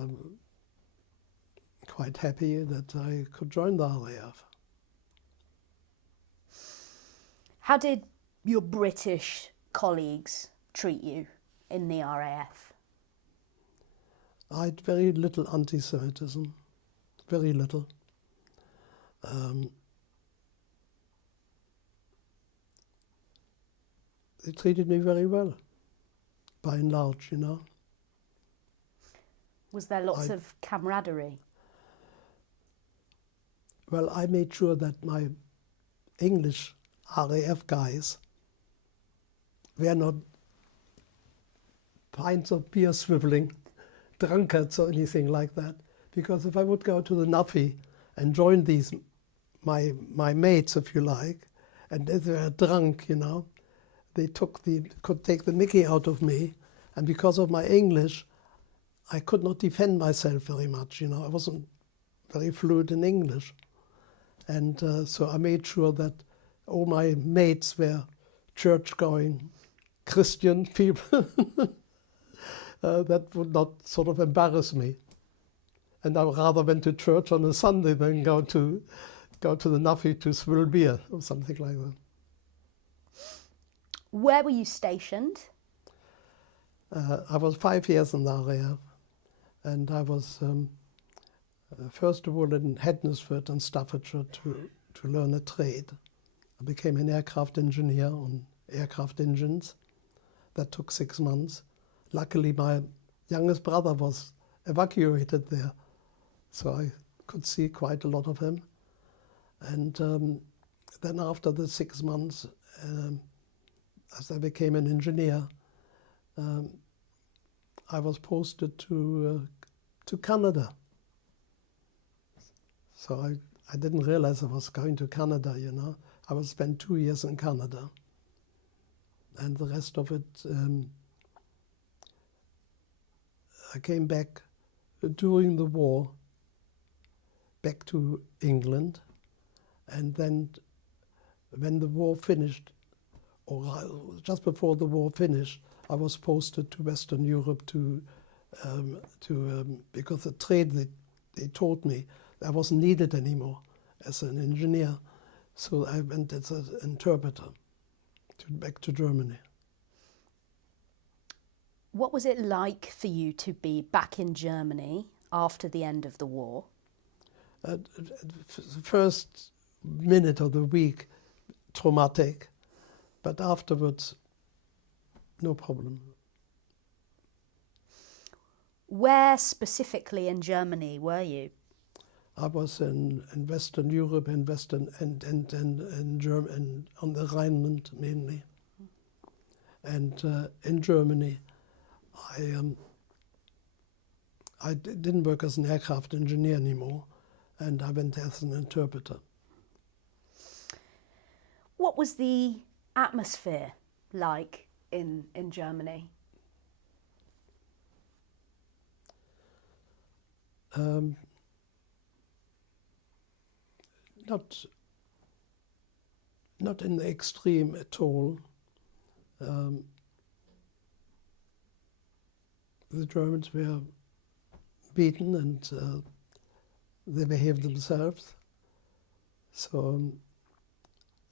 quite happy that I could join the RAF. How did your British colleagues treat you in the RAF? I had very little anti-Semitism, very little. They treated me very well, by and large, you know. Was there lots of camaraderie? Well, I made sure that my English RAF guys were not pints of beer swiveling drunkards or anything like that. Because if I would go to the NAFI and join these, my mates, if you like, and they were drunk, you know, they could take the mickey out of me. And because of my English, I could not defend myself very much, you know. I wasn't very fluent in English. And so I made sure that all my mates were church-going Christian people that would not sort of embarrass me. And I rather went to church on a Sunday than go to the NAFI to swill beer or something like that. Where were you stationed? I was 5 years in the RAF, and I was first of all in Hednesford and Staffordshire to learn a trade. I became an aircraft engineer on aircraft engines. That took 6 months. Luckily, my youngest brother was evacuated there, so I could see quite a lot of him. And then after the 6 months, as I became an engineer, I was posted to Canada. So I didn't realize I was going to Canada, you know. I would spend 2 years in Canada. And the rest of it, I came back during the war, back to England. And then when the war finished, or just before the war finished, I was posted to Western Europe because the trade they taught me, I wasn't needed anymore as an engineer. So I went as an interpreter back to Germany. What was it like for you to be back in Germany after the end of the war? The first minute of the week, traumatic, but afterwards, no problem. Where specifically in Germany were you? I was in Western Europe and Germany, on the Rhineland mainly. And in Germany, I didn't work as an aircraft engineer anymore, and I went as an interpreter. What was the atmosphere like in Germany? Not in the extreme at all. The Germans were beaten and they behaved themselves. So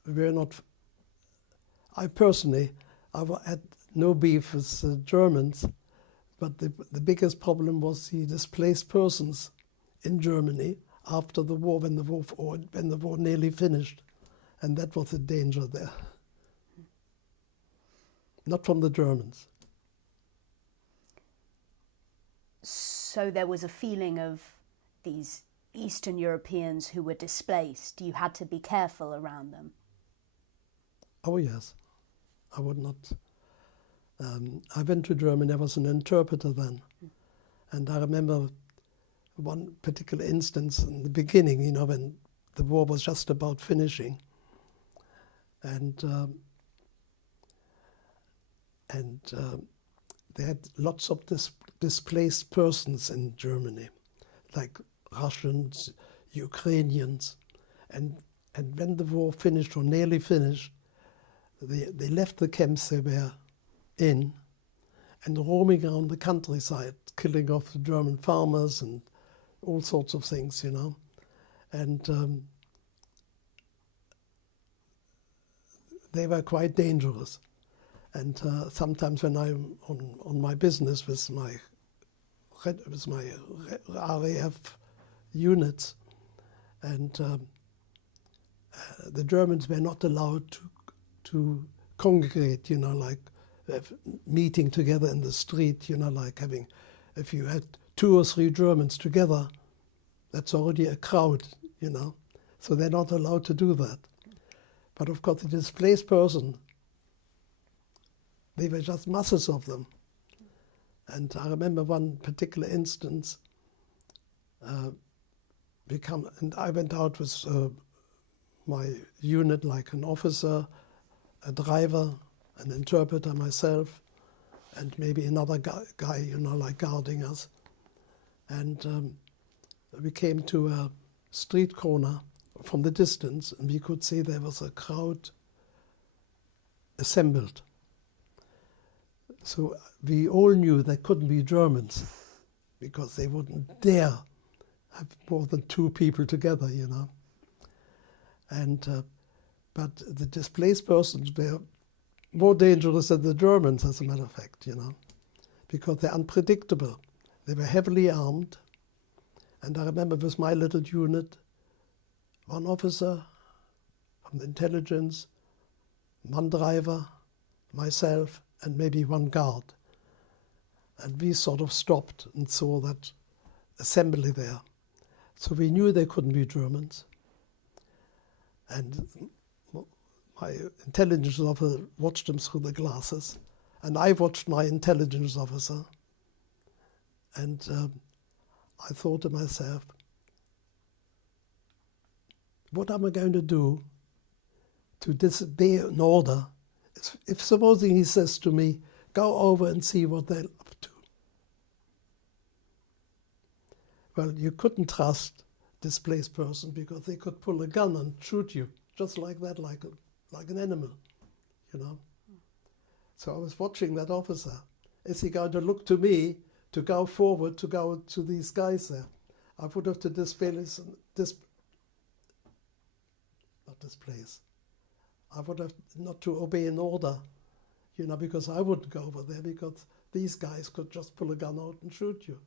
we're not. I personally, I had no beef with the Germans, but the biggest problem was the displaced persons in Germany after the war, when the war nearly finished, and that was the danger there. Not from the Germans. So there was a feeling of these Eastern Europeans who were displaced. You had to be careful around them. Oh yes, I would not. I went to Germany. I was an interpreter then, and I remember one particular instance in the beginning. You know, when the war was just about finishing, and they had lots of displaced persons in Germany, like Russians, Ukrainians, and when the war finished or nearly finished, they left the camps they were in and roaming around the countryside, killing off the German farmers and all sorts of things, you know. And they were quite dangerous. And sometimes when I'm on my business with my RAF units, and the Germans were not allowed to congregate, you know, like meeting together in the street, you know, like having, if you had 2 or 3 Germans together, that's already a crowd, you know. So they're not allowed to do that. But of course, the displaced person, they were just masses of them. And I remember one particular instance, and I went out with my unit, like an officer, a driver, an interpreter, myself, and maybe another guy, you know, like guarding us. And we came to a street corner from the distance, and we could see there was a crowd assembled. So we all knew they couldn't be Germans, because they wouldn't dare have more than 2 people together, you know. And but the displaced persons were more dangerous than the Germans, as a matter of fact, you know, because they're unpredictable. They were heavily armed. And I remember with my little unit, one officer from the intelligence, one driver, myself, and maybe one guard. And we sort of stopped and saw that assembly there. So we knew they couldn't be Germans. And my intelligence officer watched them through the glasses. And I watched my intelligence officer. And I thought to myself, what am I going to do to disobey an order if supposing he says to me, go over and see what they're up to? Well, you couldn't trust displaced person, because they could pull a gun and shoot you just like that, like an animal, you know. So I was watching that officer. Is he going to look to me to go forward, to go to these guys there? I would have to I would have not to obey an order, you know, because I wouldn't go over there, because these guys could just pull a gun out and shoot you.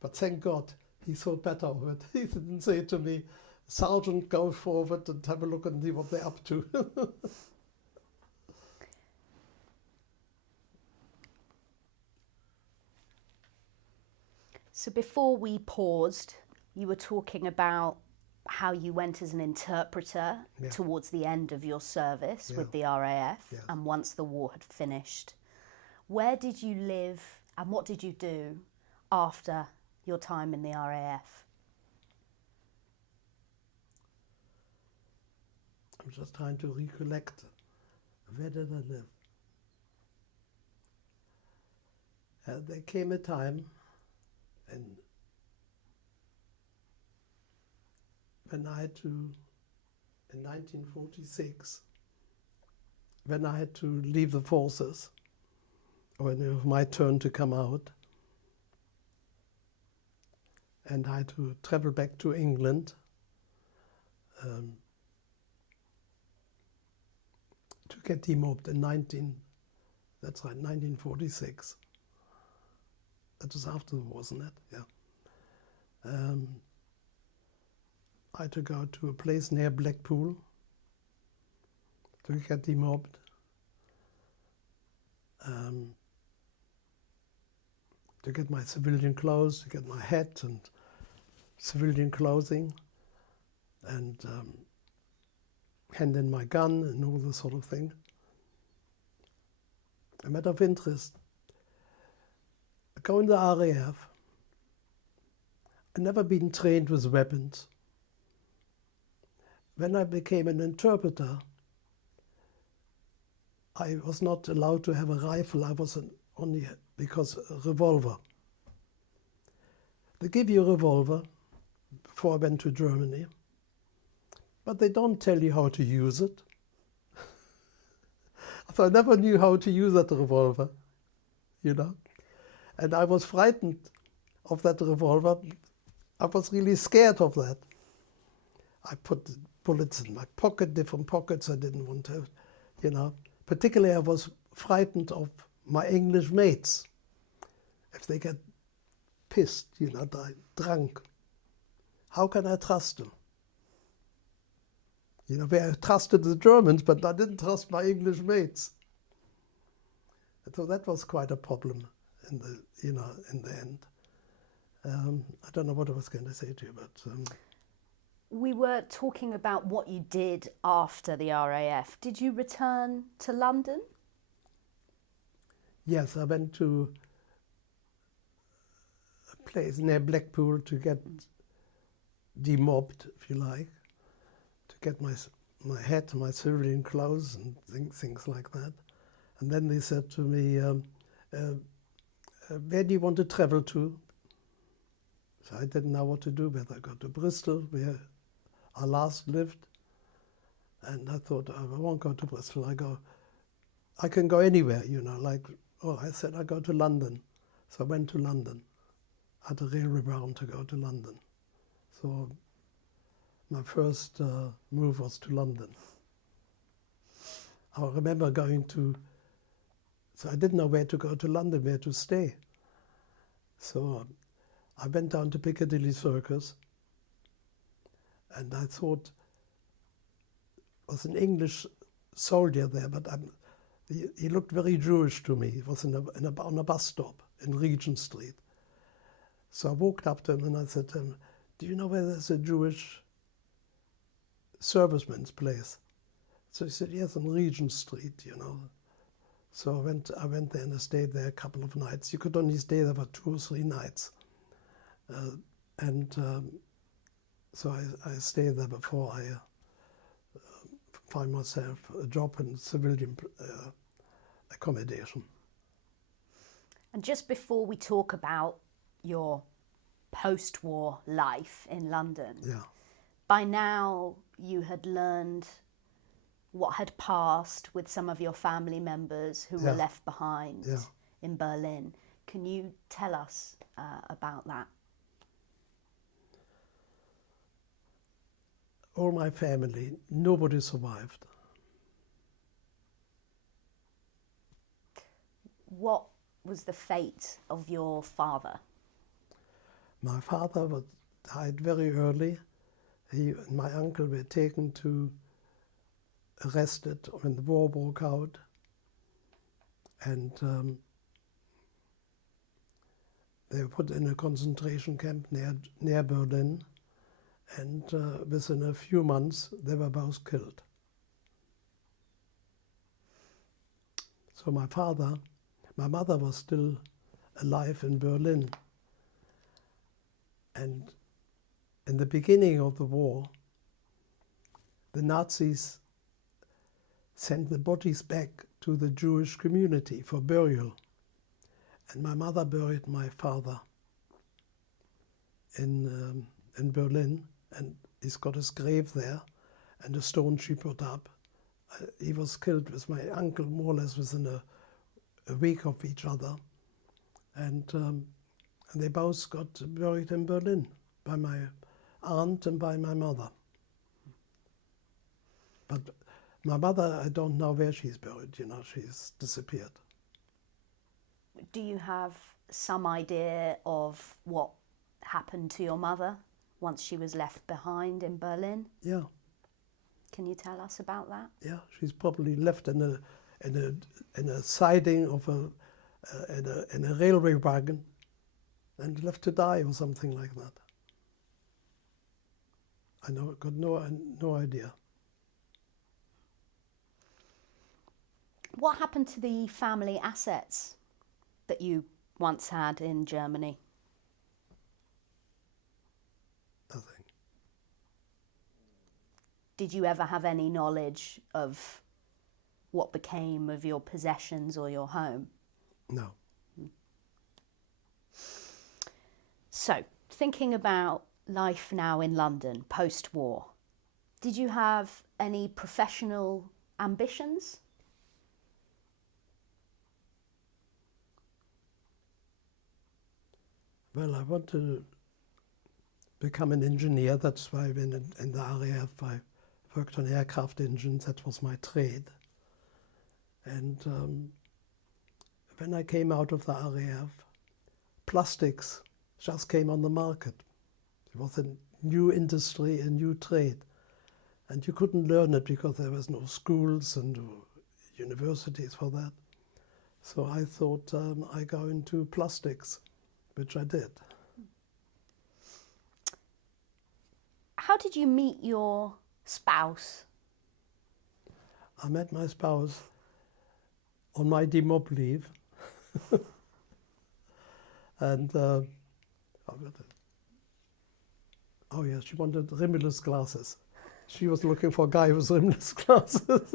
But thank God, he thought better of it. He didn't say to me, Sergeant, go forward and have a look and see what they're up to. So before we paused, you were talking about how you went as an interpreter towards the end of your service with the RAF, and once the war had finished. Where did you live and what did you do after your time in the RAF? I'm just trying to recollect. Where did I live? There came a time when I had to, in 1946, when I had to leave the forces, when it was my turn to come out, and I had to travel back to England to get demobbed in 1946. That was after, wasn't it? Yeah. I had to go to a place near Blackpool to get demobbed. To get my civilian clothes, to get my hat and civilian clothing, and hand in my gun and all this sort of thing. A matter of interest, going to the RAF, I'd never been trained with weapons. When I became an interpreter, I was not allowed to have a rifle. I was only because a revolver. They give you a revolver before I went to Germany, but they don't tell you how to use it. So I never knew how to use that revolver, you know. And I was frightened of that revolver. I was really scared of that. I put bullets in my pocket, different pockets. I didn't want to, you know. Particularly I was frightened of my English mates. If they get pissed, you know, drunk, how can I trust them? You know, I trusted the Germans, but I didn't trust my English mates. So that was quite a problem in the, you know, in the end. I don't know what I was going to say to you, but we were talking about what you did after the RAF. Did you return to London? yes, I went to a place near Blackpool to get demobbed, if you like, to get my hat, my civilian clothes and things like that. And then they said to me, where do you want to travel to? So I didn't know what to do, whether I go to Bristol, where I last lived. And I thought, oh, I won't go to Bristol. I can go anywhere, you know, like, oh, I said I go to London. So I went to London. I had a railway bound to go to London. So my first move was to London. I remember so I didn't know where to go to London, where to stay. So I went down to Piccadilly Circus, and I thought there was an English soldier there, but he looked very Jewish to me. He was on a bus stop in Regent Street. So I walked up to him and I said to him, do you know where there's a Jewish serviceman's place? So he said, yes, on Regent Street, you know. So I went there and I stayed there a couple of nights. You could only stay there for 2 or 3 nights. So I stayed there before I find myself a job in civilian accommodation. And just before we talk about your post-war life in London, Yeah. by now you had learned what had passed with some of your family members who were left behind in Berlin. Can you tell us about that? All my family, nobody survived. What was the fate of your father? My father died very early. He and my uncle were arrested when the war broke out. And they were put in a concentration camp near Berlin. And within a few months, they were both killed. So my mother was still alive in Berlin. And in the beginning of the war, the Nazis sent the bodies back to the Jewish community for burial. And my mother buried my father in Berlin, and he's got his grave there, and a stone she put up. He was killed with my uncle more or less within a week of each other. And they both got buried in Berlin by my aunt and by my mother. But my mother, I don't know where she's buried, you know, she's disappeared. Do you have some idea of what happened to your mother once she was left behind in Berlin? Yeah. Can you tell us about that? Yeah, she's probably left in a siding of in a railway wagon and left to die or something like that. I got no idea. What happened to the family assets that you once had in Germany? Nothing. Did you ever have any knowledge of what became of your possessions or your home? No. So, thinking about life now in London, post-war, did you have any professional ambitions? Well, I want to become an engineer. That's why I went in the RAF. I worked on aircraft engines. That was my trade. And when I came out of the RAF, plastics just came on the market. It was a new industry, a new trade. And you couldn't learn it because there was no schools and no universities for that. So I thought I go into plastics, which I did. How did you meet your spouse? I met my spouse on my demob leave. And oh yeah, she wanted rimless glasses. She was looking for a guy with rimless glasses.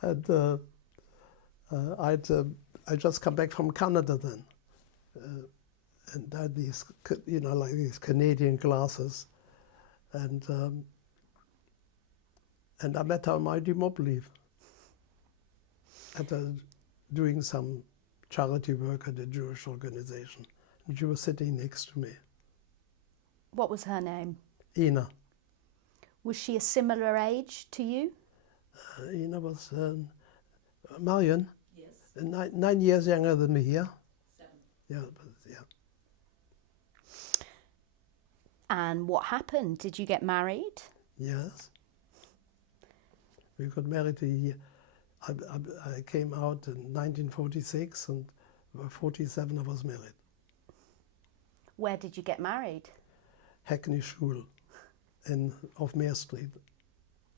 And I'd just come back from Canada then. And I had these, you know, like these Canadian glasses. And I met her on my demob leave. And doing some charity work at a Jewish organization. And she was sitting next to me. What was her name? Ina. Was she a similar age to you? Ina was Marion. Yes. 9 years younger than me, yeah? 7. Yeah, yeah. And what happened? Did you get married? Yes. We got married a year. I came out in 1946, and by 47 I was married. Where did you get married? Hackney Schule off Mare Street.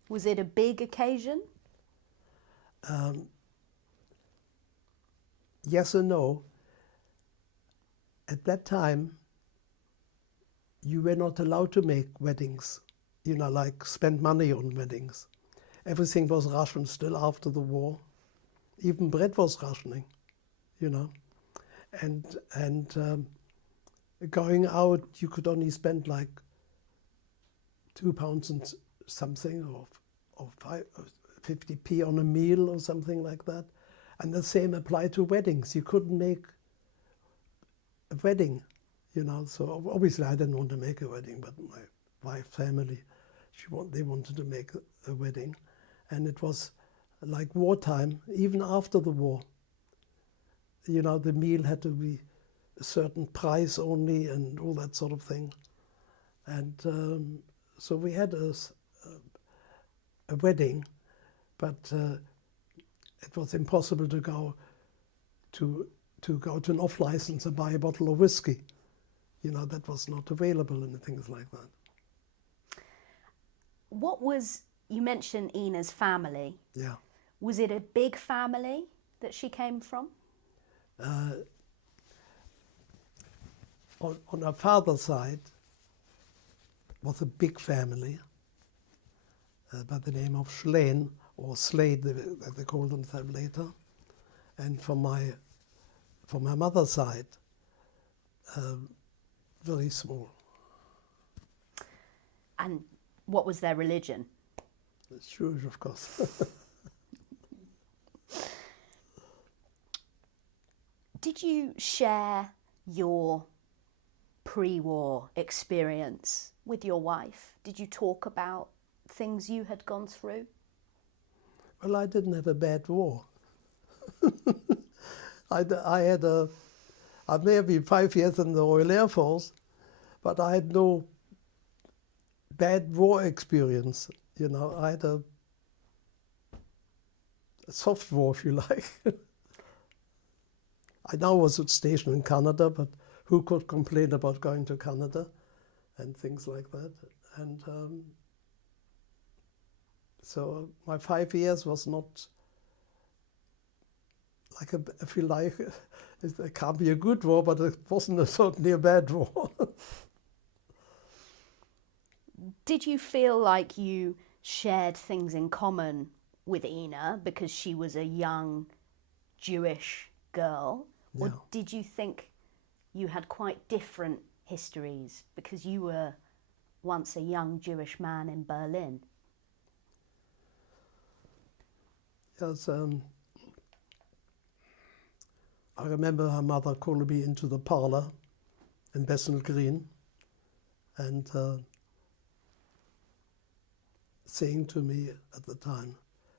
Was it a big occasion? Yes and no. At that time, you were not allowed to make weddings, you know, like spend money on weddings. Everything was rationed still after the war. Even bread was rationing, you know. And going out, you could only spend like £2 and something, or 50p on a meal or something like that. And the same applied to weddings. You couldn't make a wedding, you know. So obviously I didn't want to make a wedding, but my wife's family, they wanted to make a wedding. And it was like wartime, even after the war. You know, the meal had to be a certain price only and all that sort of thing. And so we had a wedding, but it was impossible to go to an off license and buy a bottle of whiskey. You know, that was not available and things like that. You mentioned Ina's family. Yeah. Was it a big family that she came from? On her father's side was a big family by the name of Schlein, or Slade, they called themselves later. And from my mother's side, very small. And what was their religion? It's Jewish, of course. Did you share your pre-war experience with your wife? Did you talk about things you had gone through? Well, I didn't have a bad war. I may have been 5 years in the Royal Air Force, but I had no bad war experience. You know, I had a soft war, if you like. I now was stationed in Canada, but who could complain about going to Canada and things like that? And so my 5 years was not like I feel like it can't be a good war, but it wasn't certainly a bad war. Did you feel like you shared things in common with Ina because she was a young Jewish girl? Or Yeah. did you think you had quite different histories because you were once a young Jewish man in Berlin? Yes, I remember her mother calling me into the parlor in Bethnal Green, and saying to me at the time,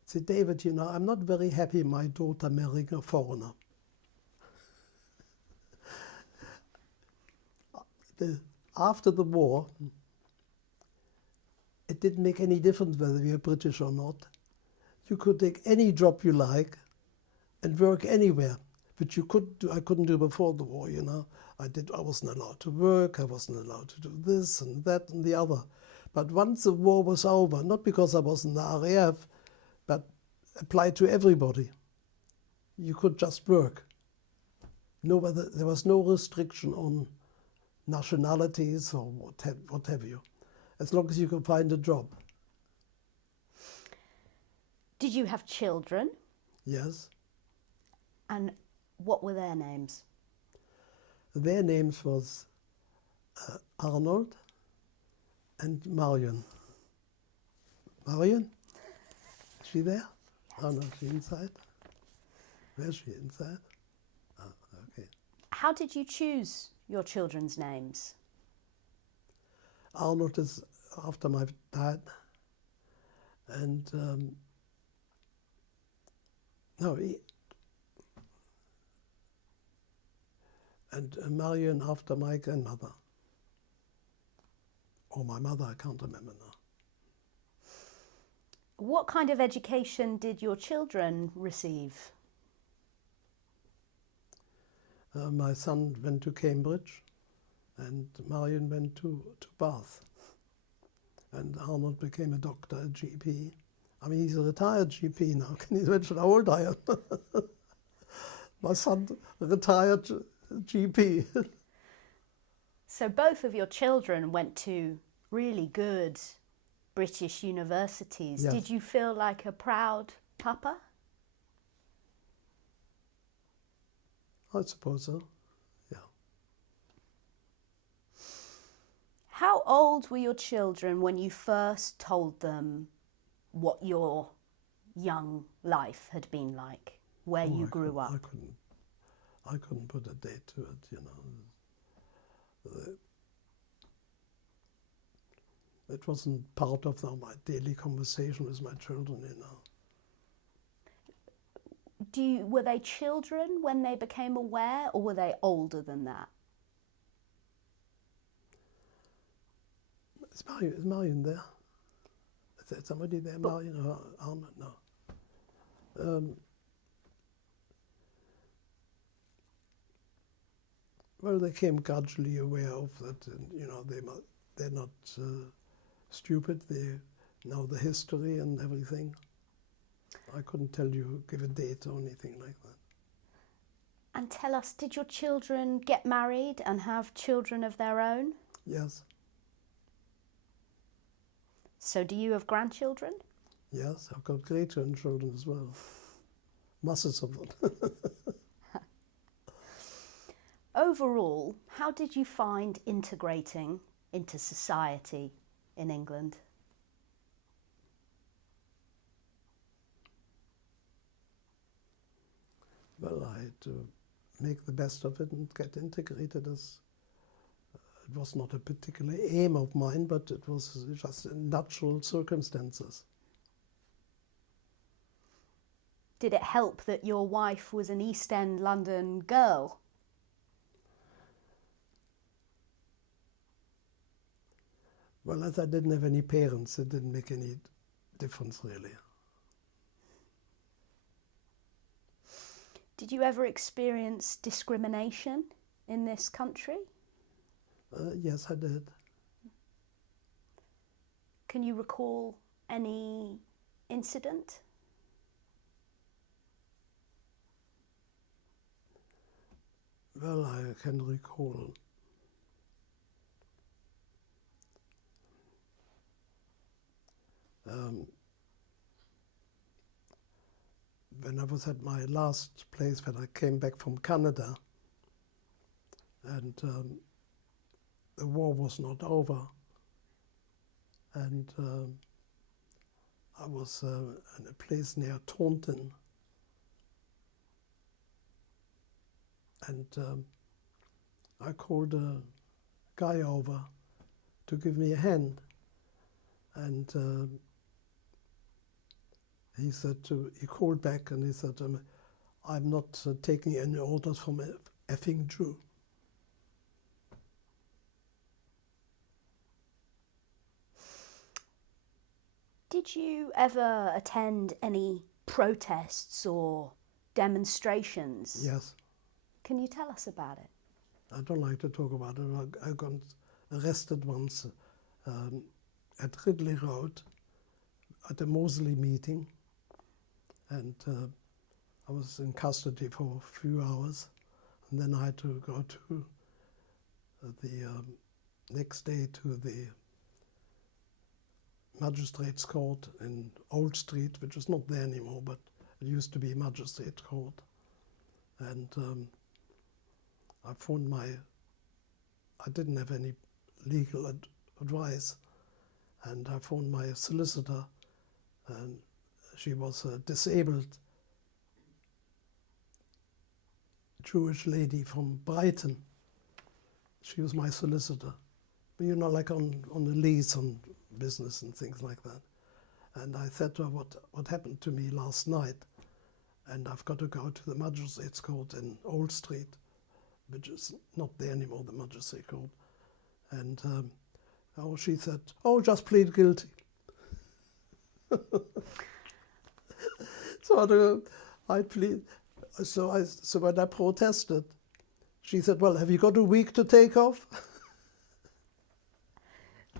say, David, you know, I'm not very happy my daughter marrying a foreigner. After the war, it didn't make any difference whether you're British or not. You could take any job you like and work anywhere, which I couldn't do before the war, you know. I wasn't allowed to work, I wasn't allowed to do this and that and the other. But once the war was over, not because I was in the RAF, but applied to everybody, you could just work. There was no restriction on nationalities or what have you, as long as you could find a job. Did you have children? Yes. And what were their names? Their names was Arnold and Marion. Marion? Is she there? Yes. Oh no, she inside? Where's she inside? Oh, okay. How did you choose your children's names? Arnold is after my dad, and Marion after my grandmother. Or my mother, I can't remember now. What kind of education did your children receive? My son went to Cambridge, and Marion went to Bath. And Arnold became a doctor, a GP. I mean, he's a retired GP now. Can you imagine how old I am? My son, a retired GP. So both of your children went to really good British universities. Yes. Did you feel like a proud papa? I suppose so, yeah. How old were your children when you first told them what your young life had been like, where you grew up? I couldn't put a date to it, you know. It wasn't part of my daily conversation with my children, you know. Were they children when they became aware, or were they older than that? Is Marion there? Is there somebody there? Marion or Arnold? No. Well, they came gradually aware of that, and, you know, they're not stupid. They know the history and everything. I couldn't give a date or anything like that. And tell us, did your children get married and have children of their own? Yes. So do you have grandchildren? Yes, I've got great-grandchildren as well. Masses of them. Overall, how did you find integrating into society in England? Well, I had to make the best of it and get integrated. As it was not a particular aim of mine, but it was just natural circumstances. Did it help that your wife was an East End London girl? Well, as I didn't have any parents, it didn't make any difference, really. Did you ever experience discrimination in this country? Yes, I did. Can you recall any incident? Well, I can recall when I was at my last place, when I came back from Canada, and the war was not over, and I was in a place near Taunton, and I called a guy over to give me a hand, and he said he called back and he said, I'm not taking any orders from a effing Jew. Did you ever attend any protests or demonstrations? Yes. Can you tell us about it? I don't like to talk about it. I got arrested once at Ridley Road at a Mosley meeting, and I was in custody for a few hours, and then I had to go to the next day to the Magistrates Court in Old Street, which is not there anymore, but it used to be Magistrates Court. And I found I didn't have any legal advice, and I phoned my solicitor, and she was a disabled Jewish lady from Brighton. She was my solicitor, you know, like on a lease on business and things like that. And I said to her what happened to me last night, and I've got to go to the Magistrates Court in Old Street, which is not there anymore, the Magistrates Court. And she said, oh, just plead guilty. So I plead. So when I protested, she said, well, have you got a week to take off?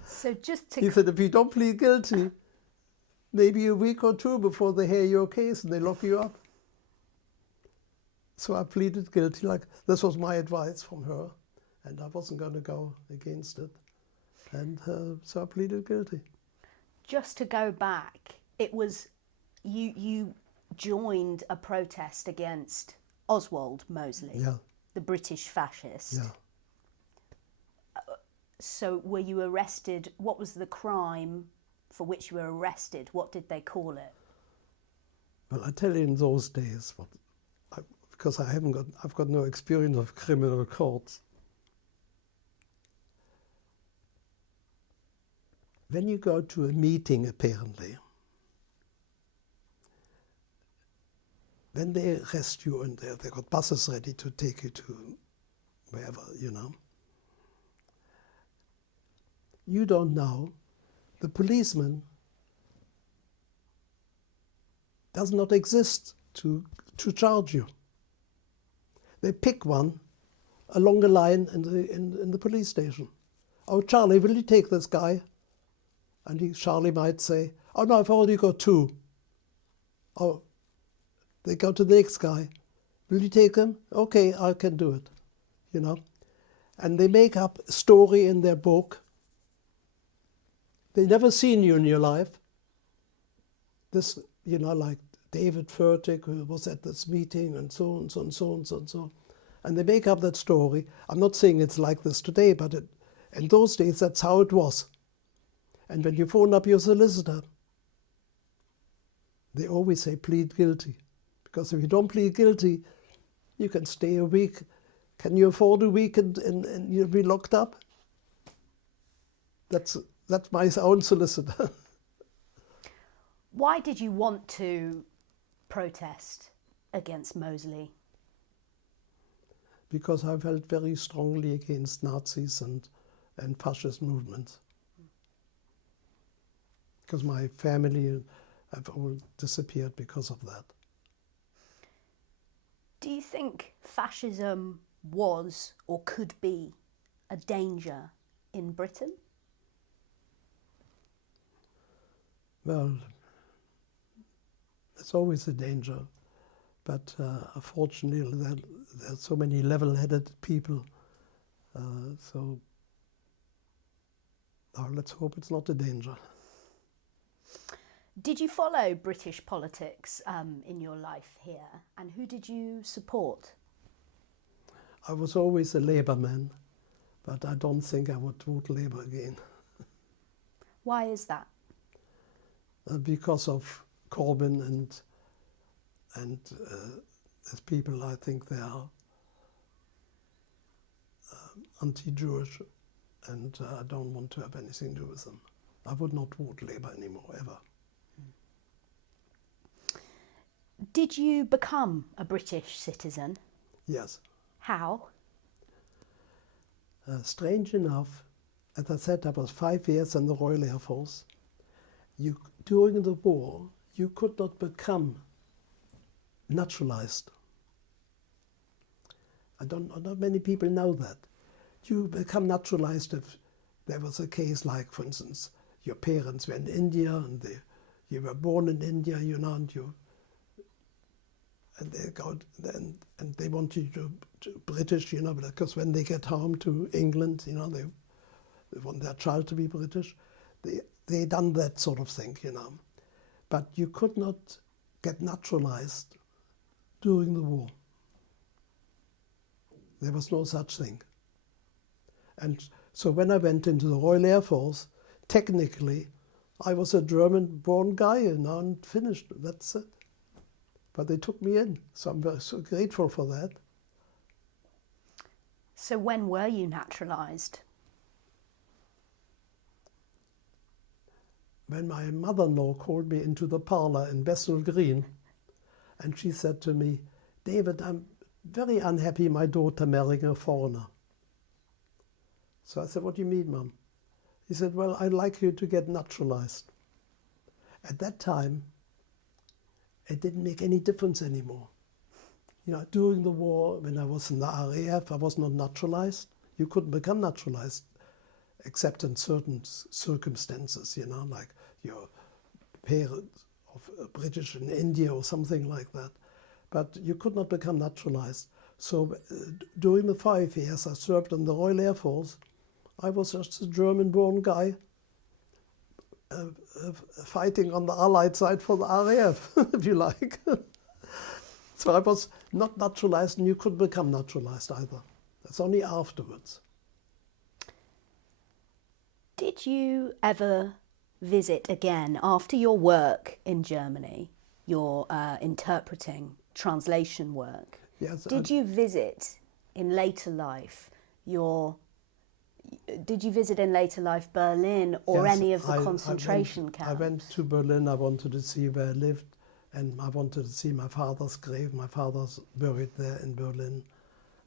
So just to... He said, if you don't plead guilty, maybe a week or two before they hear your case and they lock you up. So I pleaded guilty. Like, this was my advice from her, and I wasn't going to go against it. And so I pleaded guilty. Just to go back, it was you joined a protest against Oswald Mosley, Yeah. the British fascist. Yeah. So were you arrested? What was the crime for which you were arrested? What did they call it? Well, I tell you, in those days, because I've got no experience of criminal courts. When you go to a meeting, apparently, when they arrest you and they got buses ready to take you to wherever, you know, you don't know, the policeman does not exist to charge you. They pick one along the line in the police station. Oh, Charlie, will you take this guy? And Charlie might say, oh no, I've already got two. Oh, they go to the next guy. Will you take him? Okay, I can do it, you know. And they make up a story in their book. They've never seen you in your life. This, you know, like David Furtick, who was at this meeting, and so on, so on, so on, so on, so on. And they make up that story. I'm not saying it's like this today, but in those days, that's how it was. And when you phone up your solicitor, they always say, plead guilty. Because if you don't plead guilty, you can stay a week. Can you afford a week and you'll be locked up? That's my own solicitor. Why did you want to protest against Mosley? Because I felt very strongly against Nazis and fascist movements. Because my family have all disappeared because of that. Do you think fascism was or could be a danger in Britain? Well, it's always a danger, but unfortunately there are so many level-headed people, so let's hope it's not a danger. Did you follow British politics in your life here, and who did you support? I was always a Labour man, but I don't think I would vote Labour again. Why is that? Because of Corbyn and as people, I think they are anti-Jewish, and I don't want to have anything to do with them. I would not vote Labour anymore, ever. Did you become a British citizen? Yes. How? Strange enough, as I said, I was 5 years in the Royal Air Force. During the war, you could not become naturalized. Not many people know that. You become naturalized if there was a case like, for instance, your parents were in India and you were born in India, you know, and they want you to British, you know, because when they get home to England, you know, they want their child to be British. They done that sort of thing, you know. But you could not get naturalized during the war. There was no such thing. And so when I went into the Royal Air Force, technically, I was a German-born guy, you know, and finished. That's it. But they took me in, so I'm so grateful for that. So when were you naturalised? When my mother-in-law called me into the parlour in Bethnal Green, and she said to me, "David, I'm very unhappy my daughter marrying a foreigner." So I said, "What do you mean, Mum?" He said, "Well, I'd like you to get naturalized." At that time, it didn't make any difference anymore. You know, during the war, when I was in the RAF, I was not naturalized. You couldn't become naturalized except in certain circumstances, you know, like your parents of British in India or something like that. But you could not become naturalized. So during the 5 years I served in the Royal Air Force, I was just a German-born guy fighting on the Allied side for the RAF, if you like. So I was not naturalized, and you couldn't become naturalized either. That's only afterwards. Did you ever visit again after your work in Germany, your interpreting, translation work? Yes. Did you visit in later life Berlin or Yes, any of the concentration camps? I went to Berlin. I wanted to see where I lived, and I wanted to see my father's grave. My father's buried there in Berlin,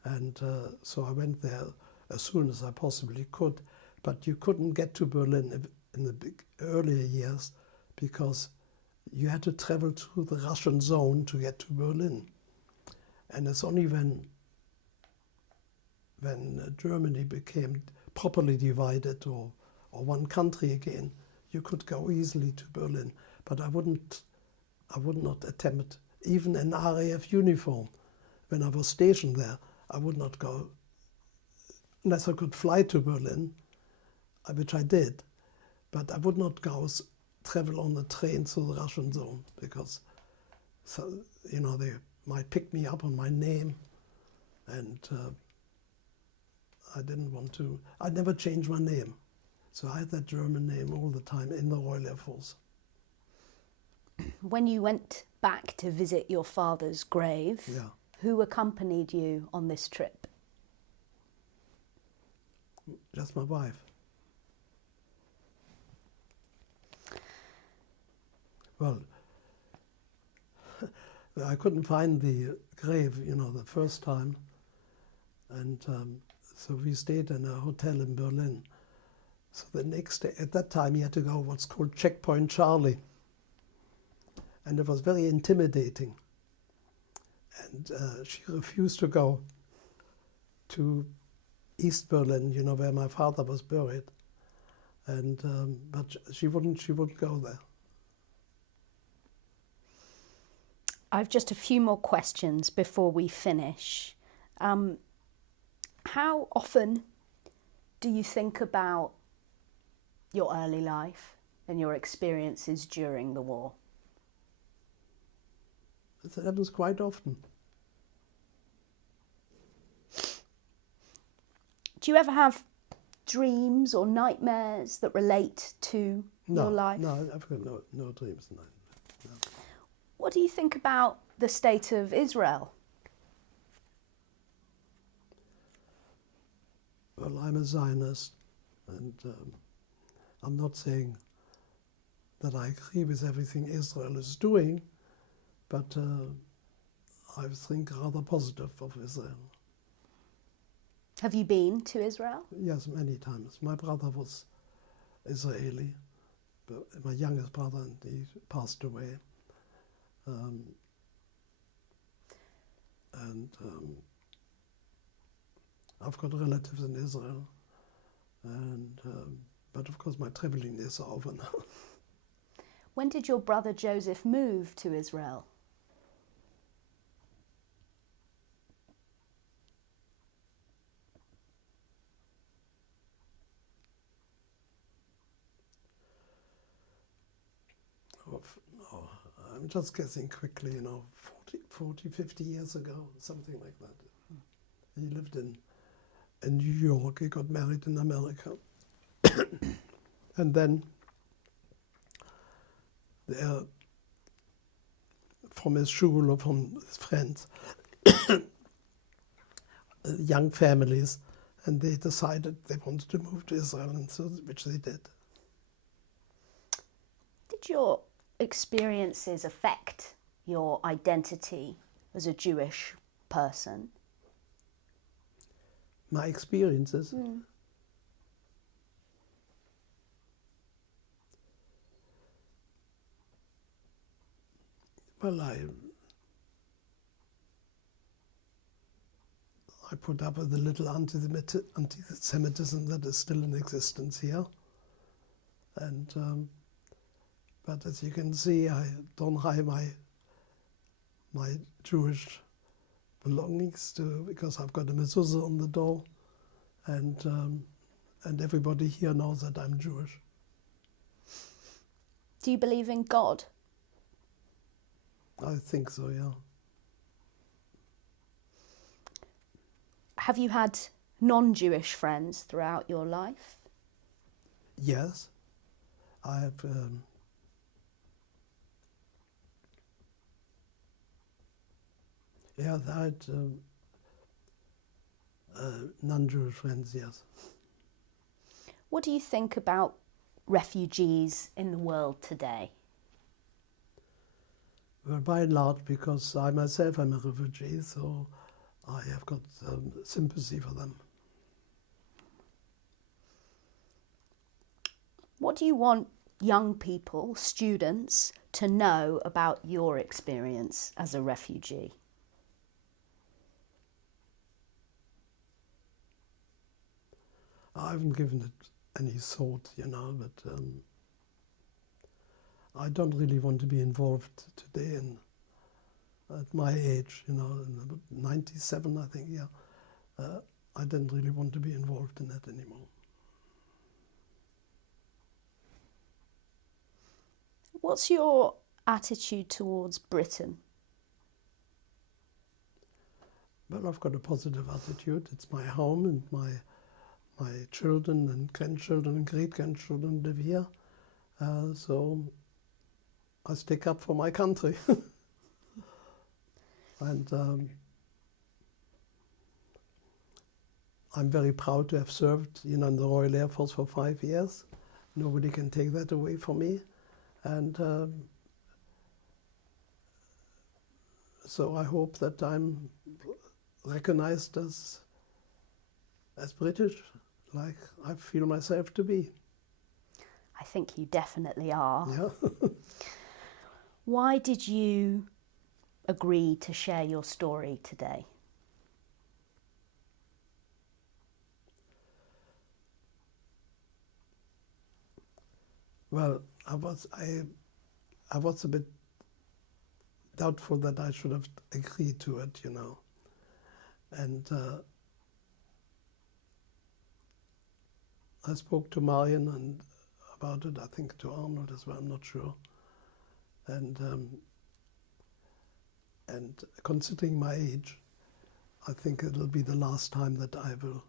and so I went there as soon as I possibly could. But you couldn't get to Berlin in the earlier years because you had to travel through the Russian zone to get to Berlin. And it's only when Germany became properly divided or one country again, you could go easily to Berlin. But I would not attempt, even in RAF uniform, when I was stationed there, I would not go unless I could fly to Berlin, which I did. But I would not go travel on the train through the Russian zone because, so, you know, they might pick me up on my name, and I didn't want to. I never changed my name, so I had that German name all the time in the Royal Air Force. When you went back to visit your father's grave, Yeah. Who accompanied you on this trip? Just my wife. Well, I couldn't find the grave, you know, the first time, and so we stayed in a hotel in Berlin. So the next day, at that time, you had to go what's called Checkpoint Charlie, and it was very intimidating. And she refused to go to East Berlin, you know, where my father was buried, and but she wouldn't go there. I've just a few more questions before we finish. How often do you think about your early life and your experiences during the war? It happens quite often. Do you ever have dreams or nightmares that relate to your life? No, I've got no dreams. No. What do you think about the state of Israel? Well, I'm a Zionist, and I'm not saying that I agree with everything Israel is doing, but I think rather positive of Israel. Have you been to Israel? Yes, many times. My brother was Israeli, but my youngest brother, and he passed away. I've got relatives in Israel, but of course my traveling is over now. When did your brother Joseph move to Israel? I'm just guessing quickly, 40, 50 years ago, something like that. He lived in New York. He got married in America. And then from his shul or from his friends, young families, and they decided they wanted to move to Israel, and so which they did. Did your experiences affect your identity as a Jewish person? My experiences? Well, I put up with a little anti-Semitism that is still in existence here. And but as you can see, I don't hide my Jewish belongings because I've got a mezuzah on the door, and everybody here knows that I'm Jewish. Do you believe in God? I think so, yeah. Have you had non-Jewish friends throughout your life? Yes, I have. Yeah, I had non-Jewish friends, yes. What do you think about refugees in the world today? Well, by and large, because I myself am a refugee, so I have got sympathy for them. What do you want young people, students, to know about your experience as a refugee? I haven't given it any thought, but I don't really want to be involved today at my age, in 97, I think, yeah. I don't really want to be involved in that anymore. What's your attitude towards Britain? Well, I've got a positive attitude. It's my home, and my children and grandchildren and great-grandchildren live here. So I stick up for my country. And I'm very proud to have served, in the Royal Air Force for 5 years. Nobody can take that away from me. And so I hope that I'm recognized as British, like I feel myself to be. I think you definitely are. Yeah. Why did you agree to share your story today? Well, I was a bit doubtful that I should have agreed to it, and I spoke to Marion and about it. I think to Arnold as well. I'm not sure, and considering my age, I think it'll be the last time that I will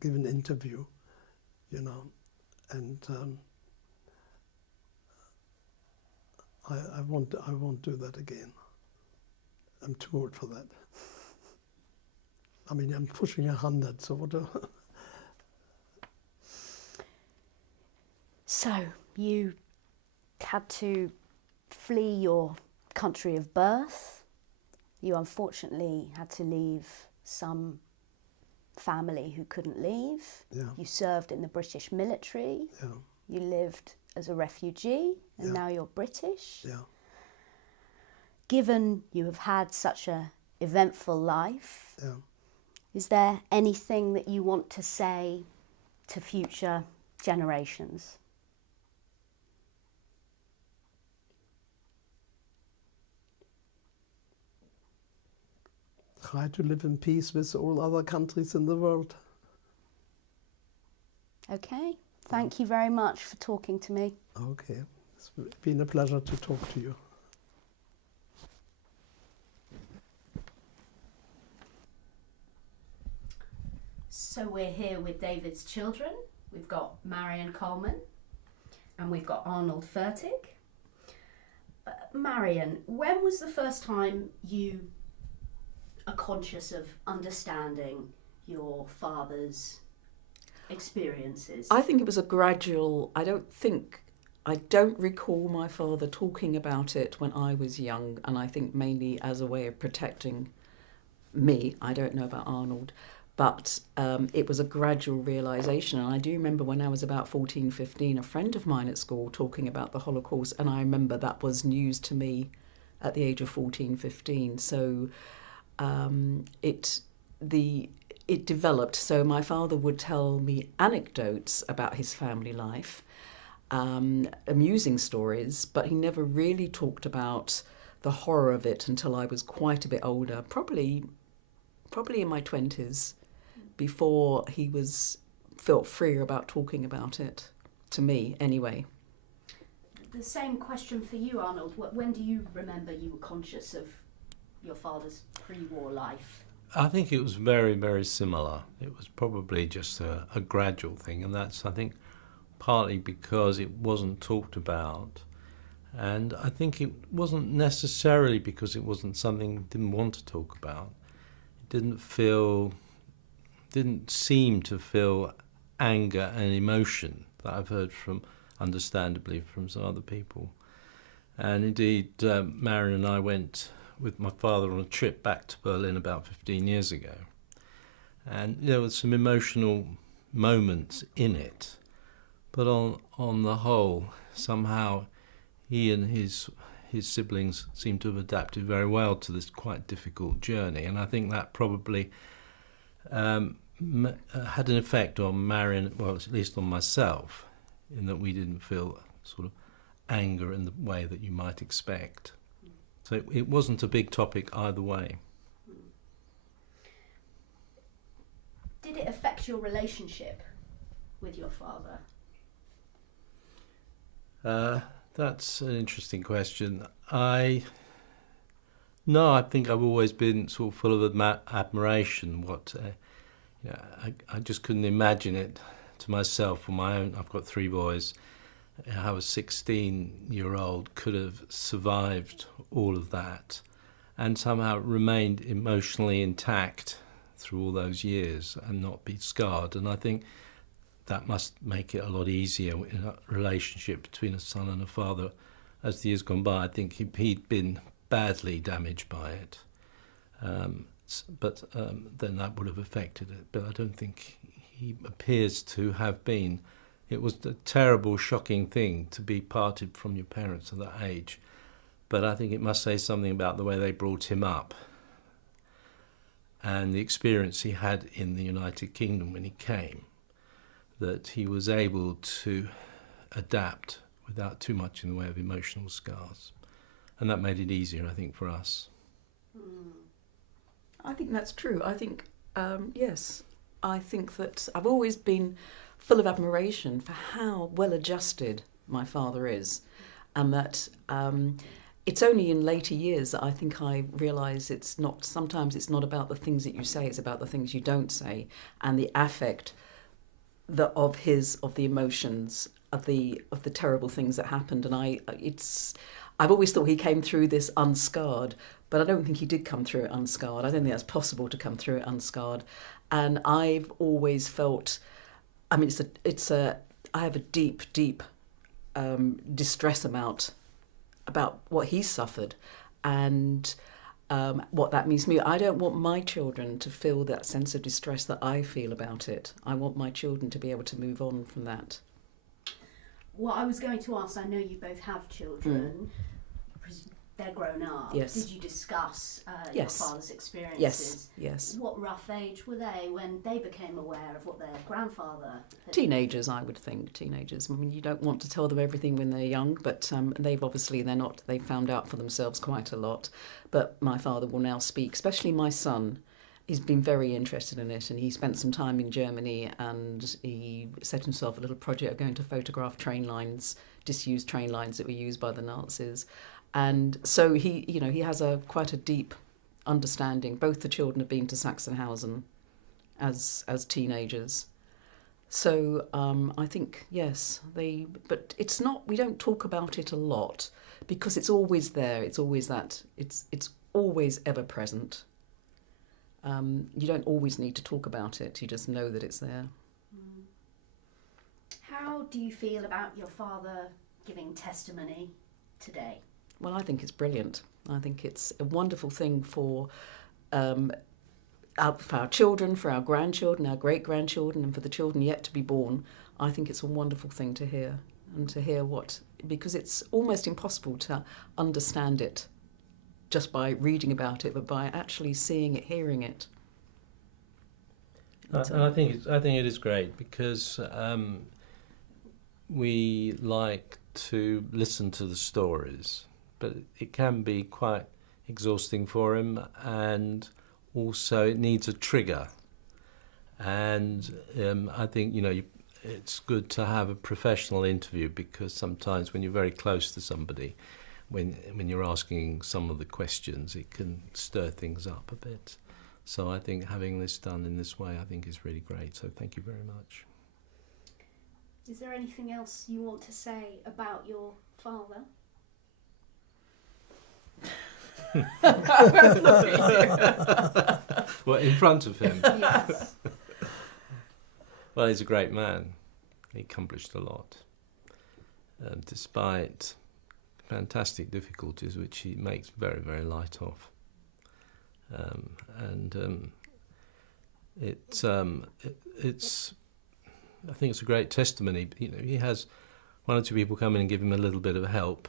give an interview, and I won't do that again. I'm too old for that. I mean, I'm pushing 100, so what? So you had to flee your country of birth. You unfortunately had to leave some family who couldn't leave. Yeah. You served in the British military. Yeah. You lived as a refugee, and Yeah. now you're British. Yeah. Given you have had such a eventful life, Yeah. is there anything that you want to say to future generations? Try to live in peace with all other countries in the world. Okay, thank you very much for talking to me. Okay, it's been a pleasure to talk to you. So we're here with David's children. We've got Marion Coleman and we've got Arnold Fertig. Marion, when was the first time you are conscious of understanding your father's experiences? I think it was a gradual. I don't recall my father talking about it when I was young, and I think mainly as a way of protecting me. I don't know about Arnold, but it was a gradual realisation. And I do remember when I was about 14, 15, a friend of mine at school talking about the Holocaust, and I remember that was news to me at the age of 14, 15. So it developed. So my father would tell me anecdotes about his family life, amusing stories, but he never really talked about the horror of it until I was quite a bit older, probably in my 20s, before he felt freer about talking about it, to me anyway. The same question for you, Arnold. When do you remember you were conscious of your father's pre-war life? I think it was very, very similar. It was probably just a gradual thing, and that's, I think, partly because it wasn't talked about. And I think it wasn't necessarily because it wasn't something he didn't want to talk about. It didn't seem to feel anger and emotion that I've heard from, understandably, from some other people. And indeed, Marion and I went with my father on a trip back to Berlin about 15 years ago. And there were some emotional moments in it. But on the whole, somehow he and his siblings seem to have adapted very well to this quite difficult journey. And I think that probably had an effect on Marion, well, at least on myself, in that we didn't feel sort of anger in the way that you might expect. So it wasn't a big topic either way. Did it affect your relationship with your father? That's an interesting question. I think I've always been sort of full of admiration. I just couldn't imagine it to myself on my own. I've got 3 boys. How a 16-year-old could have survived all of that and somehow remained emotionally intact through all those years and not be scarred. And I think that must make it a lot easier in a relationship between a son and a father. As the years gone by, I think he'd been badly damaged by it. But then that would have affected it. But I don't think he appears to have been. It was a terrible, shocking thing to be parted from your parents at that age. But I think it must say something about the way they brought him up and the experience he had in the United Kingdom when he came, that he was able to adapt without too much in the way of emotional scars. And that made it easier, I think, for us. I think that's true. I think, yes, I think that I've always been full of admiration for how well adjusted my father is, and that it's only in later years that I think I realise sometimes it's not about the things that you say, it's about the things you don't say, and the affect of the emotions of the terrible things that happened. And I've always thought he came through this unscarred, but I don't think he did come through it unscarred. I don't think that's possible to come through it unscarred. And I've always felt, I mean, I have a deep distress about what he suffered, and what that means to me. I don't want my children to feel that sense of distress that I feel about it. I want my children to be able to move on from that. What I was going to ask, I know you both have children. They're grown up. Yes. Did you discuss your Yes. father's experiences? Yes. What rough age were they when they became aware of what their grandfather had? Teenagers, I would think. Teenagers. I mean, you don't want to tell them everything when they're young, but they've found out for themselves quite a lot. But my father will now speak, especially my son. He's been very interested in it, and he spent some time in Germany, and he set himself a little project of going to photograph train lines, disused train lines that were used by the Nazis. And so he has quite a deep understanding. Both the children have been to Sachsenhausen as teenagers. So I think, yes, but it's not, we don't talk about it a lot because it's always there. It's always it's always ever present. You don't always need to talk about it. You just know that it's there. How do you feel about your father giving testimony today? Well, I think it's brilliant. I think it's a wonderful thing for our children, for our grandchildren, our great-grandchildren, and for the children yet to be born. I think it's a wonderful thing to hear, and to hear because it's almost impossible to understand it just by reading about it, but by actually seeing it, hearing it. And I think it is great because we like to listen to the stories, but it can be quite exhausting for him, and also it needs a trigger. And I think it's good to have a professional interview, because sometimes when you're very close to somebody, when you're asking some of the questions, it can stir things up a bit. So I think having this done in this way, I think is really great. So thank you very much. Is there anything else you want to say about your father? Well, in front of him. Yes. Well, he's a great man. He accomplished a lot, despite fantastic difficulties, which he makes very, very light of. It's I think it's a great testimony. He has one or two people come in and give him a little bit of help,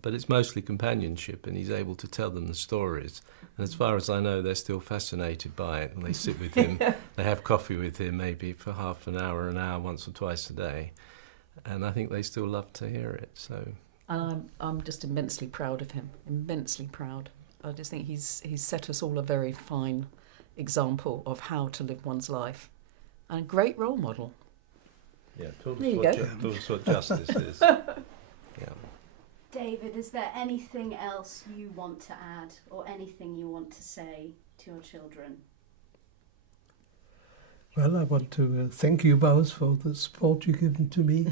but it's mostly companionship, and he's able to tell them the stories. And as far as I know, they're still fascinated by it, and they sit with him, they have coffee with him maybe for half an hour, once or twice a day, and I think they still love to hear it. So, and I'm just immensely proud of him, immensely proud. I just think he's set us all a very fine example of how to live one's life, and a great role model. yeah, told There us, you told us what justice is. Yeah. David, is there anything else you want to add, or anything you want to say to your children? Well, I want to thank you both for the support you've given to me.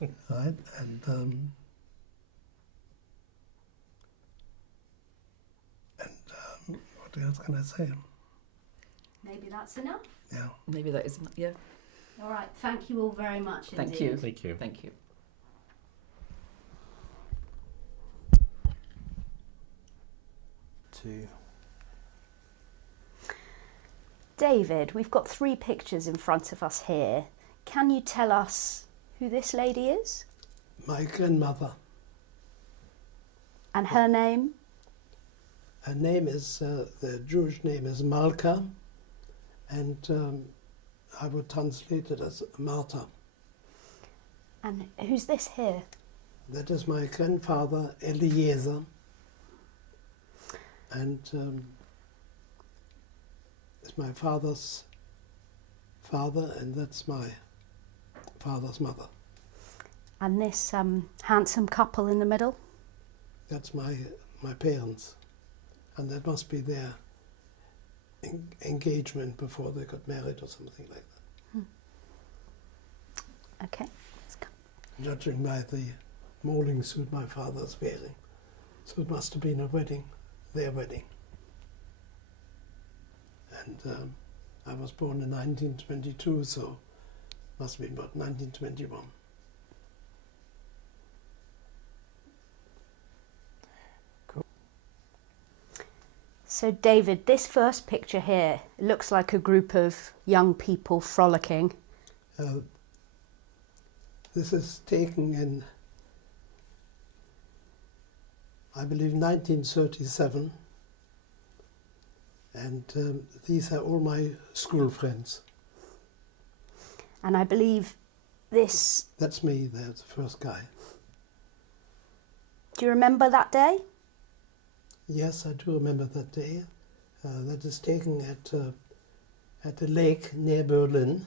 Right, and what else can I say? Maybe that's enough. Yeah. Maybe that is, yeah. All right, thank you all very much Thank indeed. you. Thank you. Thank you. David, we've got 3 pictures in front of us here. Can you tell us who this lady is? My grandmother. And her name? Her name is, the Jewish name is Malka, and I would translate it as Martha. And who's this here? That is my grandfather, Eliezer, and it's my father's father, and that's my father's mother. And this handsome couple in the middle? That's my parents, and that must be their engagement before they got married or something like that. Okay, let's go. Judging by the mourning suit my father's wearing. So it must have been a wedding, their wedding. And I was born in 1922, so must have been about 1921. So David, this first picture here, it looks like a group of young people frolicking. This is taken in, I believe, 1937, and these are all my school friends. And I believe this... That's me there, the first guy. Do you remember that day? Yes, I do remember that day. That is taken at a lake near Berlin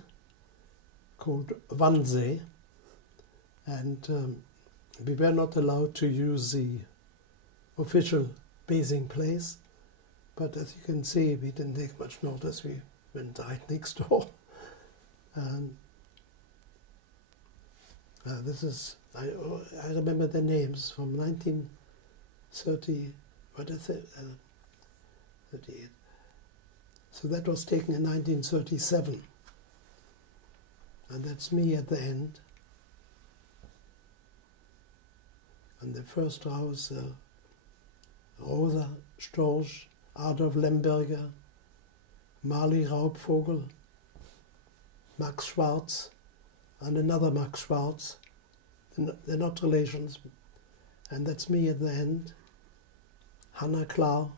called Wannsee, and we were not allowed to use the official bathing place, but as you can see, we didn't take much notice. We went right next door. This is, I remember the names from 1930, what is it? 38. So that was taken in 1937. And that's me at the end. And the first house, Rosa Storch, Adolf Lemberger, Marley Raubvogel, Max Schwarz, and another Max Schwarz. They're not relations. And that's me at the end. Hannah Klar,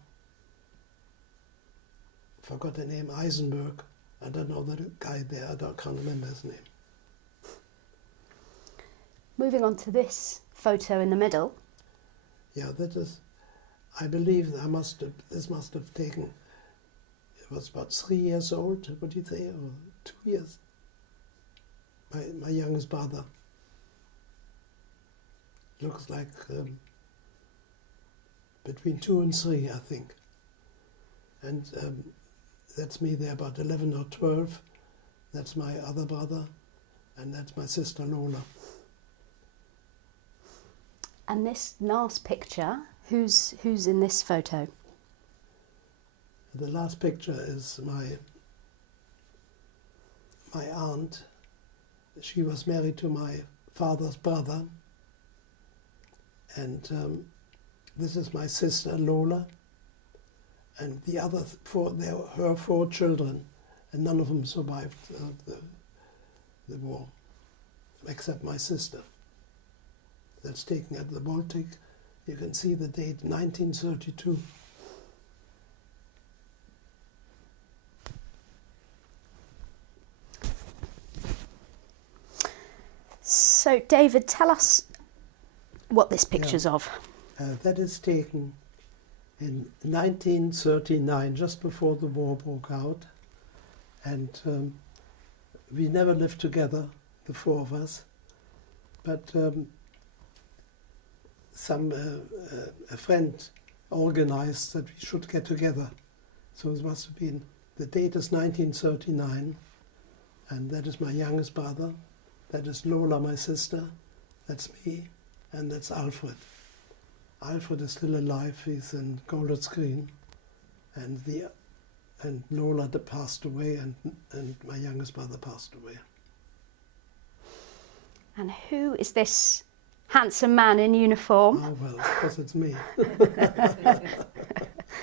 forgot the name, Eisenberg. I don't know the guy there, can't remember his name. Moving on to this photo in the middle. Yeah, that is, I believe this must have taken, it was about 3 years old, what do you say, or 2 years? My youngest brother. Looks like between 2 and 3, I think. And that's me there about 11 or 12. That's my other brother, and that's my sister Lola. And this last picture, who's in this photo? The last picture is my aunt. She was married to my father's brother, and this is my sister Lola, and the other four, they were her 4 children, and none of them survived the war, except my sister. That's taken at the Baltic. You can see the date, 1932. So David, tell us what this picture's of. That is taken in 1939, just before the war broke out. And we never lived together, the 4 of us. But a friend organized that we should get together. So it must have been, the date is 1939, and that is my youngest brother. That is Lola, my sister. That's me, and that's Alfred. Alfred is still alive. He's in Golders Green, and Lola passed away, and my youngest brother passed away. And who is this handsome man in uniform? Oh well, of course it's me.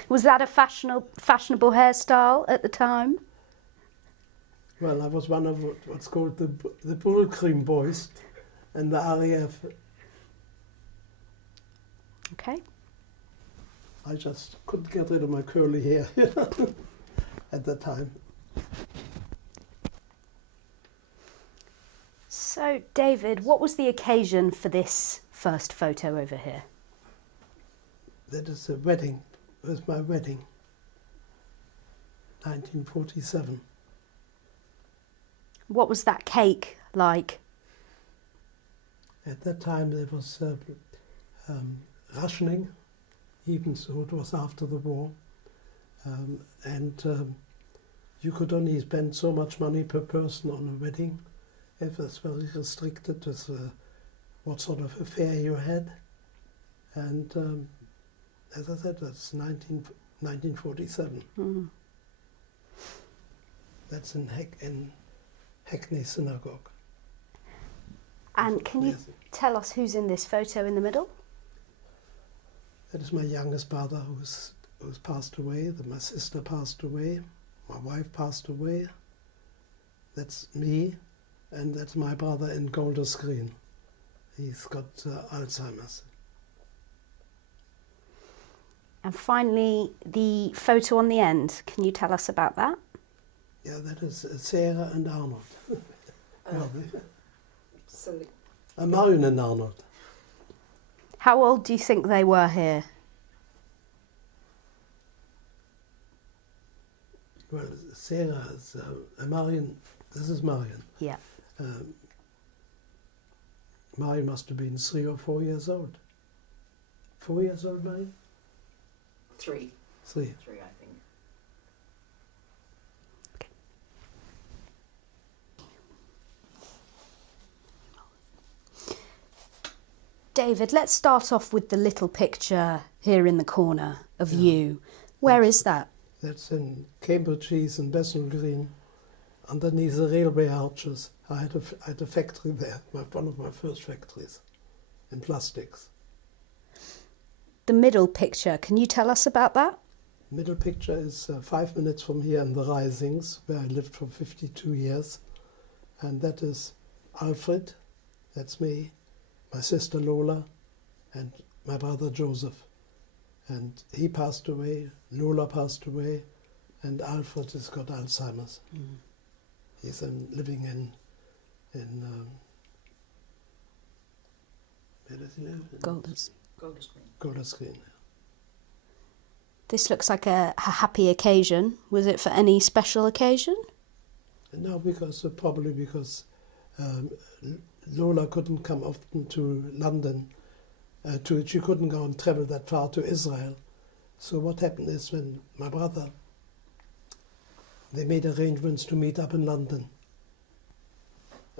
Was that a fashionable hairstyle at the time? Well, I was one of what's called the Bullcream boys, and the RAF. Okay. I just couldn't get rid of my curly hair at the time. So, David, what was the occasion for this first photo over here? That is a wedding. It was my wedding, 1947. What was that cake like? At that time there was rationing, even so it was after the war. And you could only spend so much money per person on a wedding. It was very restricted with what sort of affair you had. And as I said, that's 1947. Mm. That's in Hackney Synagogue. And can you Yes. tell us who's in this photo in the middle? That is my youngest brother, who's who's passed away, my sister passed away, my wife passed away. That's me, and that's my brother in Golders Green. He's got Alzheimer's. And finally, the photo on the end. Can you tell us about that? Yeah, that is Sarah and Arnold. Marion and Arnold. How old do you think they were here? Well, Sarah is Marion. This is Marion. Yeah. Marion must have been 3 or 4 years old. 4 years old, Marion? 3. 3. 3, I think. David, let's start off with the little picture here in the corner of you. Where is that? That's in Cambridge East and Bethnal Green, underneath the railway arches. I had a factory there, one of my first factories, in plastics. The middle picture, can you tell us about that? Middle picture is 5 minutes from here in the Risings, where I lived for 52 years. And that is Alfred, that's me, my sister Lola, and my brother Joseph. And he passed away, Lola passed away, and Alfred has got Alzheimer's. Mm. He's living in where does he live? Golders. Golders Green. This looks like a happy occasion. Was it for any special occasion? No, probably because Lola couldn't come often to London. She couldn't go and travel that far to Israel. So what happened is when my brother, they made arrangements to meet up in London.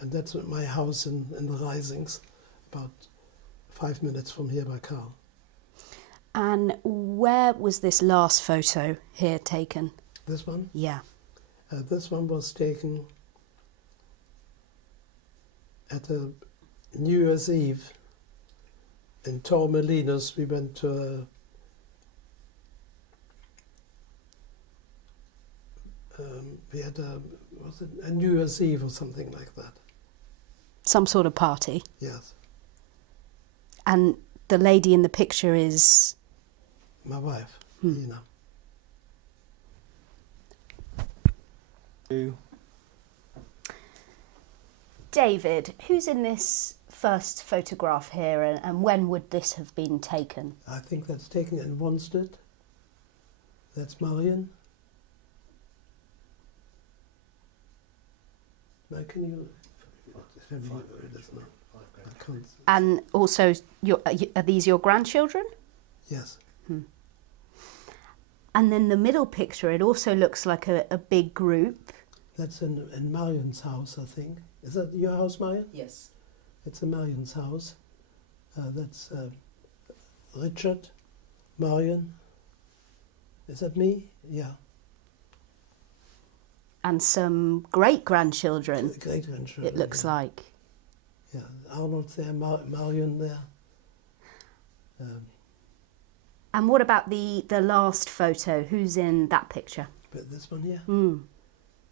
And that's my house in the Risings, about 5 minutes from here by car. And where was this last photo here taken? This one? Yeah. This one was taken at a New Year's Eve in Torremolinos. We went to we had was it a New Year's Eve or something like that? Some sort of party. Yes. And the lady in the picture is? My wife, Nina. David, who's in this first photograph here, and when would this have been taken? I think that's taken in Wanstead. That's Marion. Now, can you? I can't. And also, are these your grandchildren? Yes. And then the middle picture, it also looks like a big group. That's in Marion's house, I think. Is that your house, Marion? Yes. It's in Marion's house. That's Richard, Marion. Is that me? Yeah. And some great-grandchildren, Great-grandchildren. it looks like. Yeah, Arnold's there, Marion there. And what about the last photo? Who's in that picture? But this one here?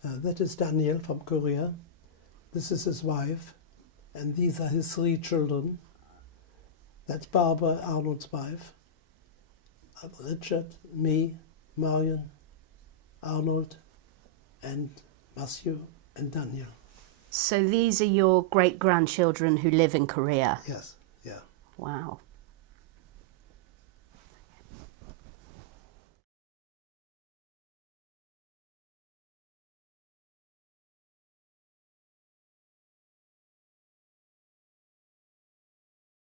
That is Daniel from Korea. This is his wife. And these are his 3 children. That's Barbara, Arnold's wife. Richard, me, Marion, Arnold, and Matthew and Daniel. So these are your great-grandchildren who live in Korea? Yes, yeah. Wow.